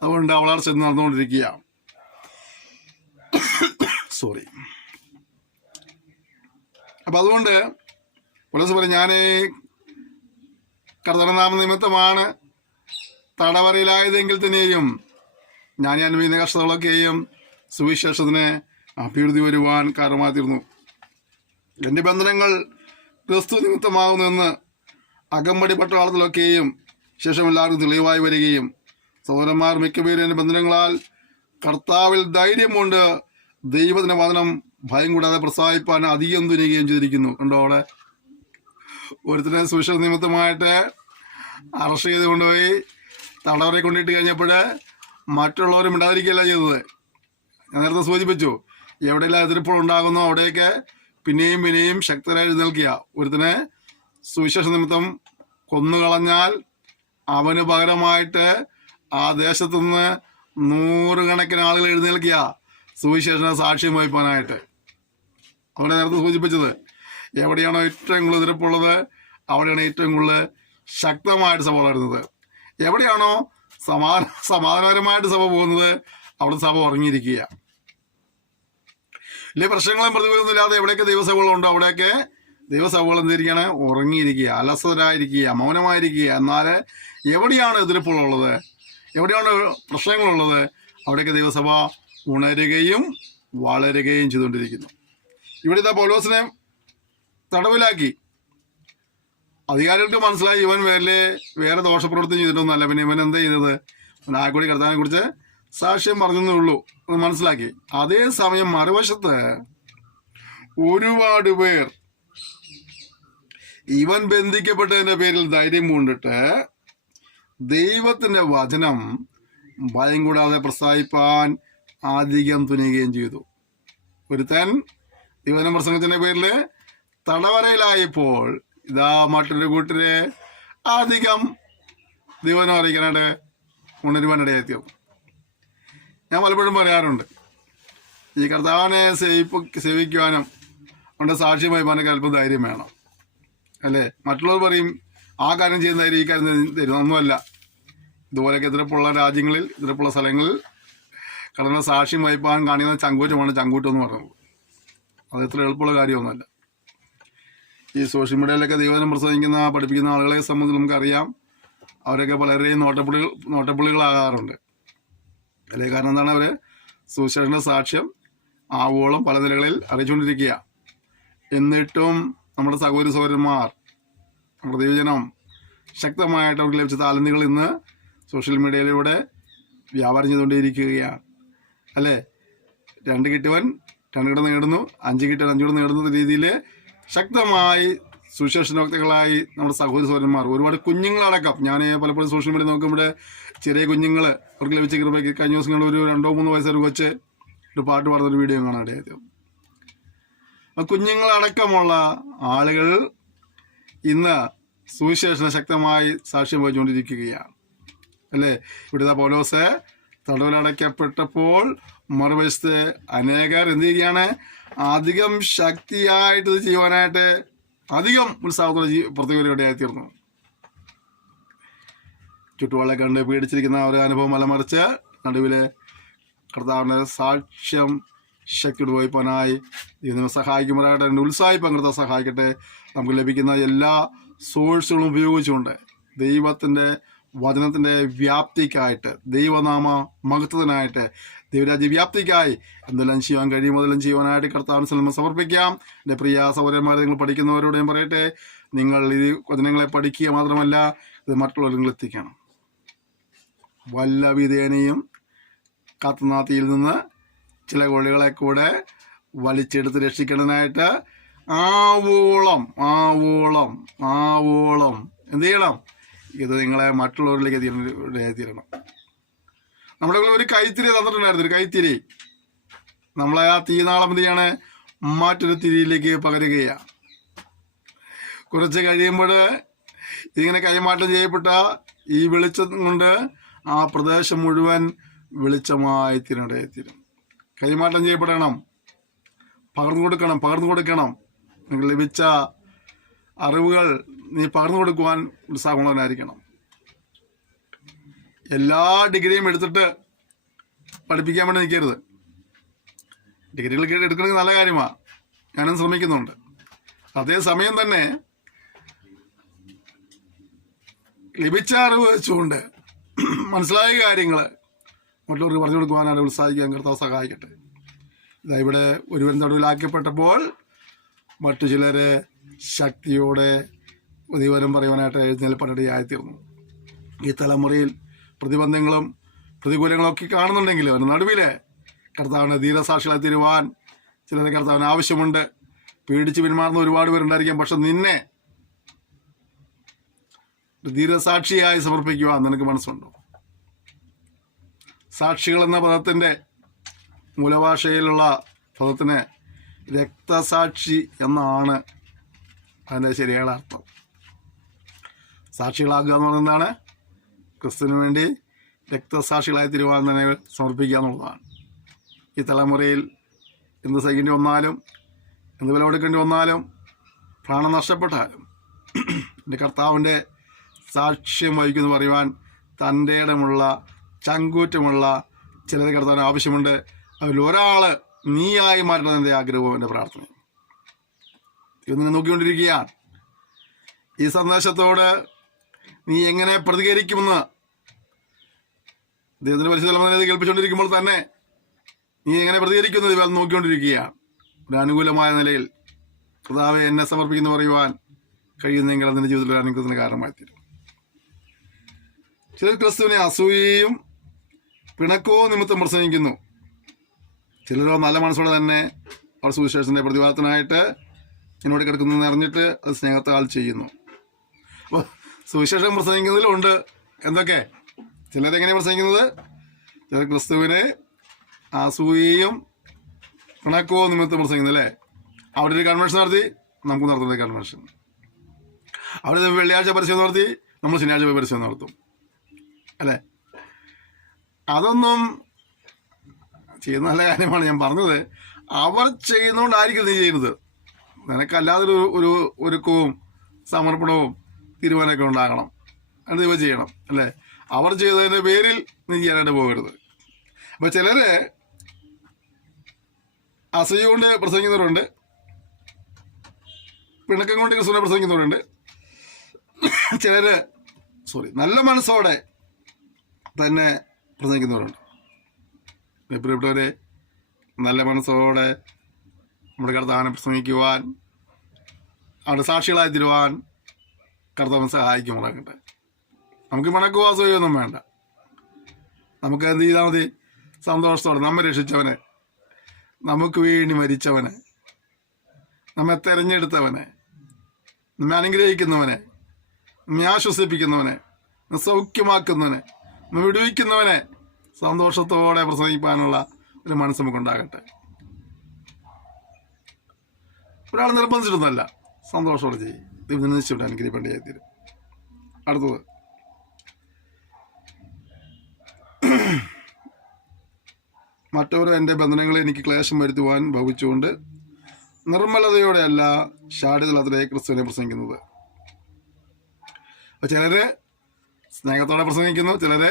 അതുകൊണ്ട് വളർച്ച നടന്നുകൊണ്ടിരിക്കുക. സോറി. അപ്പം അതുകൊണ്ട് പൗലോസ് പറയും, ഞാൻ കർത്തനാമ നിമിത്തമാണ് തടവറയിലായതെങ്കിൽ തന്നെയും ഞാൻ അനുഭവിക്കുന്ന കഷ്ടതകളൊക്കെയും സുവിശേഷത്തിന് അഭിവൃദ്ധി വരുവാൻ കാരണമായിത്തീർന്നു. എൻ്റെ ബന്ധനങ്ങൾ ക്രിസ്തു നിമിത്തമാകുന്നെന്ന് അകമ്പടി പട്ടാളത്തിലൊക്കെയും ശേഷം എല്ലാവർക്കും തെളിവായി വരികയും സഹോദരന്മാർ മിക്കപേരും എൻ്റെ ബന്ധനങ്ങളാൽ കർത്താവിൽ ധൈര്യം കൊണ്ട് ദൈവത്തിൻ്റെ വചനം ഭയം കൂടാതെ പ്രസാദിപ്പാൻ അധികം തുനിയുകയും ചെയ്തിരിക്കുന്നു. കണ്ടോ, അവിടെ ഒരുത്തനെ സുവിശേഷ നിമിത്തമായിട്ട് അറസ്റ്റ് ചെയ്ത് കൊണ്ടുപോയി തടവറെ കൊണ്ടിട്ട് കഴിഞ്ഞപ്പോൾ മറ്റുള്ളവരും ഇണ്ടാതിരിക്കുകയല്ല ചെയ്തത്. ഞാൻ നേരത്തെ സൂചിപ്പിച്ചു, എവിടെയെല്ലാം എതിർപ്പുകളുണ്ടാകുന്നോ അവിടെയൊക്കെ പിന്നെയും പിന്നെയും ശക്തരായി എഴുന്നേൽക്കുക. ഒരുത്തനെ സുവിശേഷ നിമിത്തം കൊന്നുകളഞ്ഞാൽ അവന് പകരമായിട്ട് ആ ദേശത്തു നിന്ന് 100 കണക്കിന് ആളുകൾ എഴുന്നേൽക്കുക സുവിശേഷ സാക്ഷ്യം വഹിപ്പാനായിട്ട്. അവിടെ നേരത്തെ സൂചിപ്പിച്ചത്, എവിടെയാണോ ഏറ്റവും കൂടുതൽ എതിർപ്പുള്ളത് അവിടെയാണ് ഏറ്റവും കൂടുതൽ ശക്തമായിട്ട് സഭ വളരുന്നത്. എവിടെയാണോ സമാധാനപരമായിട്ട് സഭ പോകുന്നത് അവിടെ സഭ ഉറങ്ങിയിരിക്കുക. ഇല്ലേ, പ്രശ്നങ്ങളും പ്രതികൂലമൊന്നും ഇല്ലാതെ എവിടെയൊക്കെ ദൈവസഭകളുണ്ടോ അവിടെയൊക്കെ ദൈവസഭകൾ എന്തിരിക്കുകയാണ്? ഉറങ്ങിയിരിക്കുക, അലസരായിരിക്കുക, മൗനമായിരിക്കുക. എന്നാൽ എവിടെയാണ് എതിർപ്പുകളുള്ളത്, എവിടെയാണ് പ്രശ്നങ്ങളുള്ളത് അവിടെയൊക്കെ ദൈവസഭ ഉണരുകയും വളരുകയും ചെയ്തുകൊണ്ടിരിക്കുന്നു. ഇവിടെ ഇതാ പൗലോസിനെ തടവിലാക്കി. അധികാരികൾക്ക് മനസ്സിലായി ഇവൻ വേറെ ദോഷപ്രവൃത്തി ചെയ്തിട്ടൊന്നുമല്ല. പിന്നെ ഇവൻ എന്താ ചെയ്തത്? ആയിക്കൂടി കർത്താവിനെ കുറിച്ച് സാക്ഷ്യം പറഞ്ഞതേ ഉള്ളൂ എന്ന് മനസ്സിലാക്കി. അതേസമയം മറുവശത്ത് ഒരുപാട് പേർ ഇവൻ ബന്ധിക്കപ്പെട്ടതിന്റെ പേരിൽ ധൈര്യം കൊണ്ടിട്ട് ദൈവത്തിന്റെ വചനം ഭയം കൂടാതെ പ്രസ്താവിപ്പാൻ അധികം തുനിയുകയും ചെയ്തു. ഒരുത്തൻ ദൈവനം പ്രസംഗത്തിന്റെ പേരിൽ തടവറയിലായപ്പോൾ ഇതാ മറ്റൊരു കൂട്ടരെ അധികം ദൈവനം അറിയിക്കാനായിട്ട് ഉണരുവാനിടയെത്തിയത്. ഞാൻ പലപ്പോഴും പറയാറുണ്ട്, ഈ കർത്താവിനെ സേവിക്കുവാനും അവൻ്റെ സാക്ഷ്യം വഹിക്കാനൊക്കെ അല്പം ധൈര്യം വേണം, അല്ലേ? മറ്റുള്ളവർ പറയും ആ കാര്യം ചെയ്യുന്ന ധൈര്യം ഈ കാര്യം തരും. ഒന്നുമല്ല. ഇതുപോലെയൊക്കെ എതിർപ്പുള്ള രാജ്യങ്ങളിൽ, എതിർപ്പുള്ള സ്ഥലങ്ങളിൽ കടന്ന സാക്ഷ്യം വഹിപ്പാൻ കാണിക്കുന്ന ചങ്കൂറ്റമാണ് ചങ്കൂറ്റം എന്ന് പറയുന്നത്. അത് എത്ര എളുപ്പമുള്ള കാര്യമൊന്നുമല്ല. ഈ സോഷ്യൽ മീഡിയയിലൊക്കെ ദൈവജനം പ്രസംഗിക്കുന്ന പഠിപ്പിക്കുന്ന ആളുകളെ സംബന്ധിച്ച് നമുക്കറിയാം, അവരൊക്കെ പലരെയും നോട്ടപ്പുള്ളികളാകാറുണ്ട്, അല്ലേ? കാരണം എന്താണ്? അവർ സുവിശേഷന്റെ സാക്ഷ്യം ആവോളം പല നിലകളിൽ അറിയിച്ചുകൊണ്ടിരിക്കുക. എന്നിട്ടും നമ്മുടെ സഹോദരന്മാർ, നമ്മുടെ ദൈവജനം ശക്തമായിട്ട് അവർക്ക് ലഭിച്ച താലന്തുകൾ ഇന്ന് സോഷ്യൽ മീഡിയയിലൂടെ വ്യാപാരം ചെയ്തുകൊണ്ടേയിരിക്കുകയാണ്, അല്ലേ? 2 കിട്ടിയവൻ 2 കിട നേടുന്നു, 5 കിട്ടിയവൻ 5 കിട നേടുന്ന രീതിയിൽ ശക്തമായി സുവിശേഷനോക്തകളായി നമ്മുടെ സഹോദരന്മാർ, ഒരുപാട് കുഞ്ഞുങ്ങളടക്കം. ഞാൻ പലപ്പോഴും സോഷ്യൽ മീഡിയ നോക്കുമ്പോൾ ചെറിയ കുഞ്ഞുങ്ങൾ, അവർക്ക് ലഭിച്ച കൃപയ്ക്ക് കഴിഞ്ഞ ദിവസങ്ങളിൽ ഒരു 2-3 വയസ്സൊരു കൊച്ച് ഒരു പാട്ട് പാടുന്നൊരു വീഡിയോ കാണാൻ ഇടയായത്. ആ കുഞ്ഞുങ്ങളടക്കമുള്ള ആളുകൾ ഇന്ന് സുവിശേഷന ശക്തമായി സാക്ഷ്യം വഹിച്ചുകൊണ്ടിരിക്കുകയാണ്, അല്ലേ? ഇവിടുത്തെ പൗലോസ് തടവിലടയ്ക്കപ്പെട്ടപ്പോൾ മറുവശത്ത് അനേകർ എന്ത് ചെയ്യുകയാണ്? അധികം ശക്തിയായിട്ട് ഇത് ചെയ്യുവാനായിട്ട് അധികം ഉത്സാഹത്തോടെ പ്രതികൂലമായിത്തീർന്നു. ചുറ്റുപാളെ കണ്ട് പീഡിച്ചിരിക്കുന്ന ഒരു അനുഭവം മലമറിച്ച് നടുവിലെ കർത്താവിൻ്റെ സാക്ഷ്യം ശക്തിയോട് പോയിപ്പോനായി ദൈവം സഹായിക്കുമ്പോഴായിട്ട് അതിൻ്റെ ഉത്സാഹി പങ്കെടുത്താൽ സഹായിക്കട്ടെ. നമുക്ക് ലഭിക്കുന്ന എല്ലാ സോഴ്സുകളും ഉപയോഗിച്ചുകൊണ്ട് ദൈവത്തിൻ്റെ വചനത്തിൻ്റെ വ്യാപ്തിക്കായിട്ട്, ദൈവനാമ മഹത്വത്തിനായിട്ട്, ദൈവരാജ്യ വ്യാപ്തിക്കായി എന്തെല്ലാം ചെയ്യാൻ കഴിയും അതെല്ലാം ചെയ്യുവാനായിട്ട് കർത്താവിന് സൽമ സമർപ്പിക്കാം. എൻ്റെ പ്രിയ സഹോദരന്മാരെ, നിങ്ങൾ പഠിക്കുന്നവരോടും പറയട്ടെ, നിങ്ങൾ ഈ വചനങ്ങളെ പഠിക്കുക മാത്രമല്ല ഇത് മറ്റുള്ളവരിൽ എത്തിക്കണം. വല്ല വിധേനയും കത്തുനാത്തിയിൽ നിന്ന് ചില കൊള്ളികളെ കൂടെ വലിച്ചെടുത്ത് രക്ഷിക്കേണ്ടതിനായിട്ട് ആവോളം ആവോളം ആവോളം എന്ത് ചെയ്യണം? ഇത് നിങ്ങളെ മറ്റുള്ളവരിലേക്ക് എത്തിരണം. നമ്മുടെ ഒരു കൈത്തിരി തന്നിട്ടുണ്ടായിരുന്നു, ഒരു കൈത്തിരി. നമ്മളെ ആ തീനാളം എന്ത് ചെയ്യാണ്? മറ്റൊരു തിരിയിലേക്ക് പകരുകയാണ്. കുറച്ച് കഴിയുമ്പോൾ ഇതിങ്ങനെ കൈമാറ്റം ചെയ്യപ്പെട്ട ഈ വെളിച്ചം കൊണ്ട് ആ പ്രദേശം മുഴുവൻ വെളിച്ചമായി തീരും. കൈമാറ്റം ചെയ്യപ്പെടണം, പകർന്നു കൊടുക്കണം. നിങ്ങൾ ലഭിച്ച അറിവുകൾ നീ പകർന്നു കൊടുക്കുവാൻ ഉത്സാഹമുള്ളവനായിരിക്കണം. എല്ലാ ഡിഗ്രിയും എടുത്തിട്ട് പഠിപ്പിക്കാൻ വേണ്ടി നിൽക്കരുത്. ഡിഗ്രികൾ എടുക്കുന്നത് നല്ല കാര്യമാണ്, ഞാനും ശ്രമിക്കുന്നുണ്ട്. അതേസമയം തന്നെ ലഭിച്ച അറിവ് വെച്ചുകൊണ്ട് മനസ്സിലായ കാര്യങ്ങൾ മറ്റുള്ളവർക്ക് പറഞ്ഞു കൊടുക്കുവാനാണ് ഉത്സാഹിക്കാൻ കർത്താവ് സഹായിക്കട്ടെ. ഇതാ ഇവിടെ ഒരുവൻ തടവിലാക്കപ്പെട്ടപ്പോൾ മറ്റു ചിലർ ശക്തിയോടെ പ്രതിഫലം പറയുവാനായിട്ട് എഴുന്നേൽപ്പനിടയായിത്തീർന്നു. ഈ തലമുറയിൽ പ്രതിബന്ധങ്ങളും പ്രതികൂലങ്ങളും ഒക്കെ കാണുന്നുണ്ടെങ്കിലും അതിന് നടുവിൽ കർത്താവിന് ധീരസാക്ഷികളെ തരുവാൻ ചിലരെ കർത്താവിന് ആവശ്യമുണ്ട്. പേടിച്ച് പിന്മാറുന്ന ഒരുപാട് പേരുണ്ടായിരിക്കാം. പക്ഷെ നിന്നെ ധീരസാക്ഷിയായി സമർപ്പിക്കുവാൻ നിനക്ക് മനസ്സുണ്ടോ? സാക്ഷികൾ എന്ന പദത്തിൻ്റെ മൂലഭാഷയിലുള്ള പദത്തിന് രക്തസാക്ഷി എന്നാണ് അതിൻ്റെ ശരിയായ അർത്ഥം. സാക്ഷികളാകുക എന്ന് പറയുന്നത് എന്താണ്? ക്രിസ്തുവിന് വേണ്ടി രക്തസാക്ഷികളായി തീരുവാൻ തന്നെ സമർപ്പിക്കുക എന്നുള്ളതാണ്. ഈ തലമുറയിൽ എന്ത് സഹിക്കേണ്ടി വന്നാലും, എന്ത് വില കൊടുക്കേണ്ടി വന്നാലും, പ്രാണം നഷ്ടപ്പെട്ടാലും എൻ്റെ കർത്താവിൻ്റെ സാക്ഷ്യം വഹിക്കുമെന്ന് പറയുവാൻ തൻ്റെ ഇടമുള്ള ചങ്കൂറ്റമുള്ള ചിലരെ കർത്താവിന് ആവശ്യമുണ്ട്. അതിലൊരാൾ നീയായി മാറ്റണം എൻ്റെ ആഗ്രഹവും എൻ്റെ പ്രാർത്ഥനയും. ഇവനെ നോക്കിക്കൊണ്ടിരിക്കുകയാണ്. ഈ സന്ദേശത്തോട് നീ എങ്ങനെ പ്രതികരിക്കുമെന്ന് ദൈവത്തിൻ്റെ പരിശുദ്ധ കേൾപ്പിച്ചുകൊണ്ടിരിക്കുമ്പോൾ തന്നെ നീ എങ്ങനെ പ്രതികരിക്കുന്നത് ഇവ നോക്കിക്കൊണ്ടിരിക്കുകയാണ്. ഒരു അനുകൂലമായ നിലയിൽ കർത്താവെ എന്നെ സമർപ്പിക്കുന്നു പറയുവാൻ കഴിയുന്നെങ്കിൽ അതിൻ്റെ ജീവിതത്തിൽ ഒരു അനുഗ്രഹത്തിന് കാരണമായി തീരും. ചിലർ ക്രിസ്തുവിനെ അസൂയയും പിണക്കവും നിമിത്തം പ്രസംഗിക്കുന്നു. ചിലരോ നല്ല മനസ്സോടെ തന്നെ അവർ സുവിശേഷത്തിൻ്റെ പ്രതിവാദത്തിനായിട്ട് എന്നോട് കിടക്കുന്നതെന്ന് അറിഞ്ഞിട്ട് അത് സ്നേഹത്താൽ ചെയ്യുന്നു. അപ്പോൾ സുവിശേഷം പ്രസംഗിക്കുന്നതിലുണ്ട് എന്തൊക്കെ? ചിലരെങ്ങനെ പ്രസംഗിക്കുന്നത്? ചിലർ ക്രിസ്തുവിനെ അസൂയയും പിണക്കവും നിമിത്തം പ്രസംഗിക്കുന്നു അല്ലേ? അവിടെ ഒരു കൺവെൻഷൻ നടത്തി, നമുക്ക് നടത്തുന്ന കൺവെൻഷൻ. അവിടെ വെള്ളിയാഴ്ച പരസ്യം നടത്തി, നമ്മൾ ശനിയാഴ്ച പരസ്യം നടത്തും അല്ലേ? അതൊന്നും ചെയ്യുന്ന നല്ല കാര്യമാണ്. ഞാൻ പറഞ്ഞത് അവർ ചെയ്യുന്നതുകൊണ്ടായിരിക്കും നീ ചെയ്യുന്നത്. നിനക്കല്ലാതൊരു ഒരു ഒരുക്കവും സമർപ്പണവും തീരുമാനമൊക്കെ ഉണ്ടാകണം. അത് ഇവ ചെയ്യണം അല്ലേ? അവർ ചെയ്തതിൻ്റെ പേരിൽ നീ ചെയ്യാനായിട്ട് പോകരുത്. അപ്പം ചിലർ അസൂയ കൊണ്ട് പ്രസംഗിക്കുന്നവരുണ്ട്, പിണക്കം കൊണ്ട് ക്രിസ്തുവിനെ പ്രസംഗിക്കുന്നവരുണ്ട്. ചിലർ നല്ല മനസ്സോടെ തന്നെ പ്രസംഗിക്കുന്നവരുണ്ട്. പ്രിയപ്പെട്ടവരെ, നല്ല മനസ്സോടെ നമ്മുടെ കർത്താവിനെ പ്രസംഗിക്കുവാൻ, അവിടെ സാക്ഷികളായി തരുവാൻ കർത്താവിനെ സഹായിക്കുമ്പോഴാകട്ടെ. നമുക്ക് മണക്കോ അസൂയൊന്നും വേണ്ട. നമുക്ക് എന്ത് ചെയ്താൽ മതി? സന്തോഷത്തോടെ നമ്മെ രക്ഷിച്ചവനെ, നമുക്ക് വേണ്ടി മരിച്ചവനെ, നമ്മെ തെരഞ്ഞെടുത്തവനെ, നമ്മെ അനുഗ്രഹിക്കുന്നവനെ, നമ്മെ ആശ്വസിപ്പിക്കുന്നവനെ, സൗഖ്യമാക്കുന്നവനെ, നമ്മെ വിടുവിക്കുന്നവനെ സന്തോഷത്തോടെ പ്രസംഗിക്കാനുള്ള ഒരു മനസ്സ് നമുക്കുണ്ടാകട്ടെ. ഒരാൾ നിർബന്ധിച്ചിട്ടൊന്നുമല്ല, സന്തോഷത്തോടെ ചെയ്യും. ദൈവം നിശ്ചയിട്ട് അനുഗ്രഹിക്കേണ്ടി തീരും. അടുത്തത്, മറ്റോരോ എൻ്റെ ബന്ധനങ്ങളെ എനിക്ക് ക്ലേശം വരുത്തുവാൻ ഭവിച്ചുകൊണ്ട് നിർമ്മലതയോടെയല്ല ഷാഠ്യതലത്തിലെ ക്രിസ്തുവിനെ പ്രസംഗിക്കുന്നത്. അപ്പോൾ ചിലര് സ്നേഹത്തോടെ പ്രസംഗിക്കുന്നു, ചിലരെ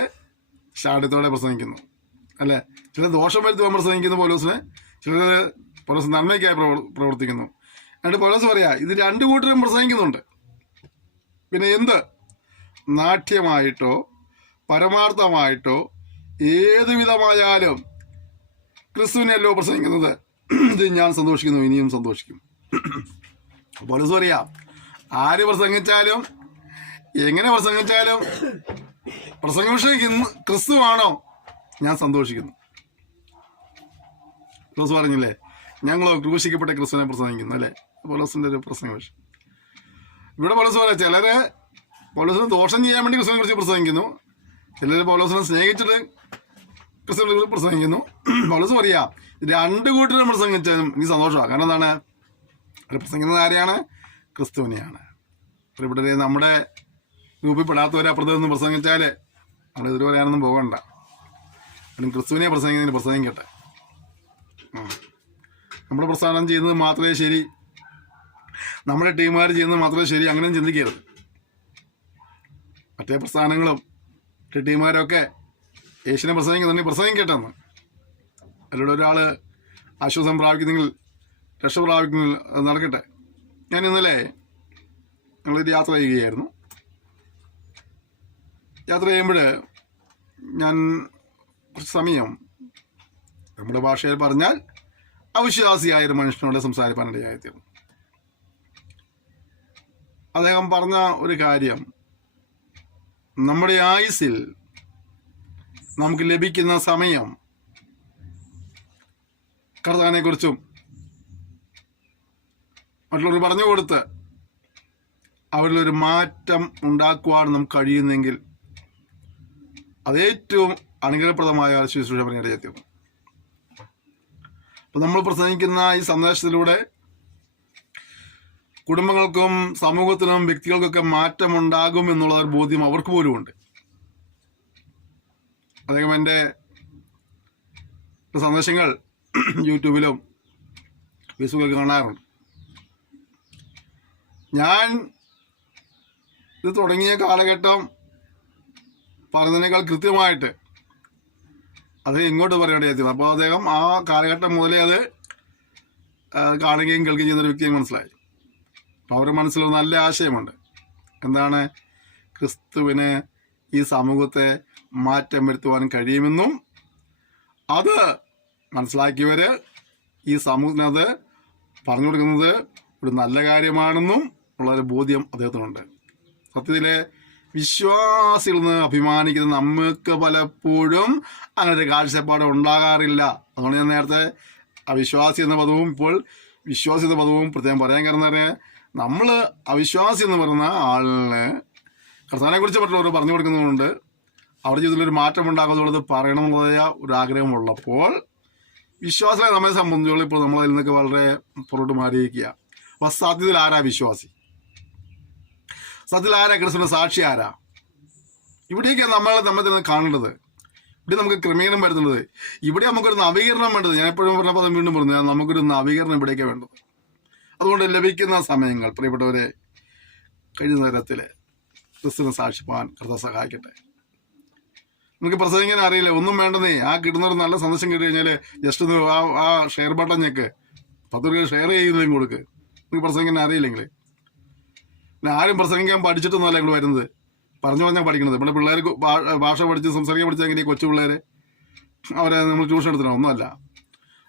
ഷാഠ്യത്തോടെ പ്രസംഗിക്കുന്നു അല്ലേ? ചില ദോഷം വരുത്തുവാൻ പ്രസംഗിക്കുന്നു പൗലോസിനെ, ചിലർ പൗലോസ് നന്മയ്ക്കായി പ്രവർത്തിക്കുന്നു. എന്നിട്ട് പൗലോസ് പറയാ ഇത് രണ്ടു കൂട്ടരും പ്രസംഗിക്കുന്നുണ്ട്. പിന്നെ എന്ത് നാട്യമായിട്ടോ പരമാർത്ഥമായിട്ടോ ഏതു വിധമായാലും ക്രിസ്തുവിനെയല്ലോ പ്രസംഗിക്കുന്നത്, ഇത് ഞാൻ സന്തോഷിക്കുന്നു, ഇനിയും സന്തോഷിക്കും. പൗലോസ് പറയാ ആര് പ്രസംഗിച്ചാലും എങ്ങനെ പ്രസംഗിച്ചാലും പ്രസംഗവിഷയം ക്രിസ്തുവാണോ, ഞാൻ സന്തോഷിക്കുന്നു. പൗലോസ് പറഞ്ഞില്ലേ ഞങ്ങളോ ക്രൂശിക്കപ്പെട്ട ക്രിസ്തുവിനെ പ്രസംഗിക്കുന്നു അല്ലേ, പൗലോസിന്റെ ഒരു പ്രസംഗവിഷയം. ഇവിടെ പൗലോസ് പറയാം ചിലര് പൗലോസിന് ദോഷം ചെയ്യാൻ വേണ്ടി ക്രിസ്തുവിനെ കുറിച്ച് പ്രസംഗിക്കുന്നു, ചിലർ പൗലോസിനെ സ്നേഹിച്ചിട്ട് ക്രിസ്തുവിനെ കുറിച്ച് പ്രസംഗിക്കുന്നു. പൗലോസ് പറയാ രണ്ടു കൂട്ടരും പ്രസംഗിച്ചാലും എനിക്ക് സന്തോഷമാണ്. കാരണം എന്താണ്, പ്രസംഗിക്കുന്നത് ആരെയാണ്? ക്രിസ്തുവിനെയാണ്. ഇവിടെ നമ്മുടെ ഗ്രൂപ്പിൽ പെടാത്തവരെ അപ്പുറത്ത് നിന്ന് പ്രസംഗിച്ചാൽ നമ്മൾ എതിര് പറയാനൊന്നും പോകണ്ട. പിന്നെ ക്രിസ്തുവിനെ പ്രസംഗിക്കുന്നതിന് പ്രസംഗിക്കട്ടെ. നമ്മുടെ പ്രസ്ഥാനം ചെയ്യുന്നത് മാത്രമേ ശരി, നമ്മുടെ ടീമുകാർ ചെയ്യുന്നത് മാത്രമേ ശരി, അങ്ങനെ ചിന്തിക്കരുത്. മറ്റേ പ്രസ്ഥാനങ്ങളും മറ്റേ ടീമുകാരൊക്കെ യേശുവിനെ പ്രസംഗിക്കുന്നുണ്ടെങ്കിൽ പ്രസംഗിക്കട്ടെ എന്ന്. അതിലൂടെ ഒരാൾ ആശ്വാസം പ്രാപിക്കുന്നെങ്കിൽ രക്ഷ പ്രാപിക്കുന്നെങ്കിൽ അത് നടക്കട്ടെ. ഞാൻ ഇന്നലെ ഞങ്ങളൊരു യാത്ര ചെയ്യുകയായിരുന്നു. യാത്ര ചെയ്യുമ്പോൾ ഞാൻ കുറച്ച് സമയം നമ്മുടെ ഭാഷയിൽ പറഞ്ഞാൽ അവിശ്വാസിയായൊരു മനുഷ്യനോട് സംസാരിക്കാനിടയായിത്തീർന്നു. അദ്ദേഹം പറഞ്ഞ ഒരു കാര്യം, നമ്മുടെ ആയുസ്സിൽ നമുക്ക് ലഭിക്കുന്ന സമയം കർത്താവിനെ കുറിച്ചും മറ്റുള്ളവർ പറഞ്ഞു കൊടുത്ത് അവരിലൊരു മാറ്റം ഉണ്ടാക്കുവാൻ നമുക്ക് കഴിയുന്നെങ്കിൽ അതേറ്റവും അനുഗ്രഹപ്രദമായ ശുശ്രൂഷ പണിയെടുത്തു. അപ്പം നമ്മൾ പ്രസംഗിക്കുന്ന ഈ സന്ദേശത്തിലൂടെ കുടുംബങ്ങൾക്കും സമൂഹത്തിനും വ്യക്തികൾക്കൊക്കെ മാറ്റമുണ്ടാകും എന്നുള്ള ഒരു ബോധ്യം അവർക്ക് പോലും ഉണ്ട്. അദ്ദേഹം എൻ്റെ സന്ദേശങ്ങൾ യൂട്യൂബിലും ഫേസ്ബുക്കിലൊക്കെ കാണാറുണ്ട്. ഞാൻ ഇത് തുടങ്ങിയ കാലഘട്ടം പറഞ്ഞതിനേക്കാൾ കൃത്യമായിട്ട് അത് ഇങ്ങോട്ട് പറയേണ്ടതായിരുന്നു. അപ്പോൾ അദ്ദേഹം ആ കാലഘട്ടം മുതലേ അത് കാണുകയും കേൾക്കുകയും ചെയ്യുന്നൊരു വ്യക്തിയെ മനസ്സിലായി. അപ്പോൾ അവരുടെ മനസ്സിലൊരു നല്ല ആശയമുണ്ട്. എന്താണ്? ക്രിസ്തുവിന് ഈ സമൂഹത്തെ മാറ്റം വരുത്തുവാൻ കഴിയുമെന്നും അത് മനസ്സിലാക്കിയവർ ഈ സമൂഹത്തിനത് പറഞ്ഞു കൊടുക്കുന്നത് ഒരു നല്ല കാര്യമാണെന്നും ഉള്ളൊരു ബോധ്യം അദ്ദേഹത്തിനുണ്ട്. സത്യത്തിലെ വിശ്വാസികളിൽ നിന്ന് അഭിമാനിക്കുന്ന നമുക്ക് പലപ്പോഴും അങ്ങനെ ഒരു കാഴ്ചപ്പാട് ഉണ്ടാകാറില്ല. അതുകൊണ്ട് ഞാൻ നേരത്തെ അവിശ്വാസി എന്ന പദവും ഇപ്പോൾ വിശ്വാസി എന്ന പദവും പ്രത്യേകം പറയാൻ കാരണം നമ്മൾ അവിശ്വാസി എന്ന് പറയുന്ന ആളിന് കർത്താവിനെ കുറിച്ച് മറ്റുള്ളവർ പറഞ്ഞു കൊടുക്കുന്നതുകൊണ്ട് അവരുടെ ജീവിതത്തിലൊരു മാറ്റം ഉണ്ടാകുന്നുള്ളത് പറയണമെന്നുള്ളതായ ഒരു ആഗ്രഹമുള്ളപ്പോൾ വിശ്വാസികളെ നമ്മെ സംബന്ധിച്ചോളം ഇപ്പോൾ നമ്മളതിൽ നിന്നൊക്കെ വളരെ പുറകോട്ട് മാറിയിരിക്കുക. അപ്പോൾ സത്യത്തിൽ ആരാ വിശ്വാസി? സത്യത്തിൽ ആരാ ക്രിസ്തുവിന്റെ സാക്ഷി? ആരാ? ഇവിടേക്കാണ് നമ്മെ തന്നെ കാണേണ്ടത്. ഇവിടെ നമുക്ക് ക്രമീകരണം വരുത്തുന്നത്, ഇവിടെ നമുക്കൊരു നവീകരണം വേണ്ടത്. ഞാൻ എപ്പോഴും പറഞ്ഞപ്പോൾ വീണ്ടും പറഞ്ഞു, നമുക്കൊരു നവീകരണം ഇവിടേക്കാണ് വേണ്ടത്. അതുകൊണ്ട് ലഭിക്കുന്ന സമയങ്ങൾ പ്രിയപ്പെട്ടവരെ കഴിയുന്ന തരത്തിൽ ക്രിസ്തുവിനെ സാക്ഷിപ്പാൻ കർത്താവ് സഹായിക്കട്ടെ. നമുക്ക് പ്രസംഗിക്കാൻ അറിയില്ല, ഒന്നും വേണ്ടെന്നേ. ആ കിട്ടുന്നൊരു നല്ല സന്ദേശം കിട്ടി കഴിഞ്ഞാൽ ജസ്റ്റ് ഒന്ന് ആ ഷെയർ ബട്ടൺ ഞെക്ക്, 10 രൂപ ഷെയർ ചെയ്യുന്നതും കൊടുക്ക്. നിങ്ങൾക്ക് പ്രസംഗിക്കാൻ അറിയില്ലെങ്കിൽ പിന്നെ ആരും പ്രസംഗിക്കാൻ പഠിച്ചിട്ടൊന്നുമല്ല ഞങ്ങൾ വരുന്നത്, പറഞ്ഞു പറഞ്ഞാൽ പഠിക്കുന്നത്. ഇവിടെ പിള്ളേർക്ക് ഭാഷ പഠിച്ച് സംസാരിക്കാൻ പഠിച്ചാൽ എങ്ങനെ കൊച്ചു പിള്ളേരെ അവരെ നമ്മൾ ട്യൂഷൻ എടുത്തണം ഒന്നുമല്ല.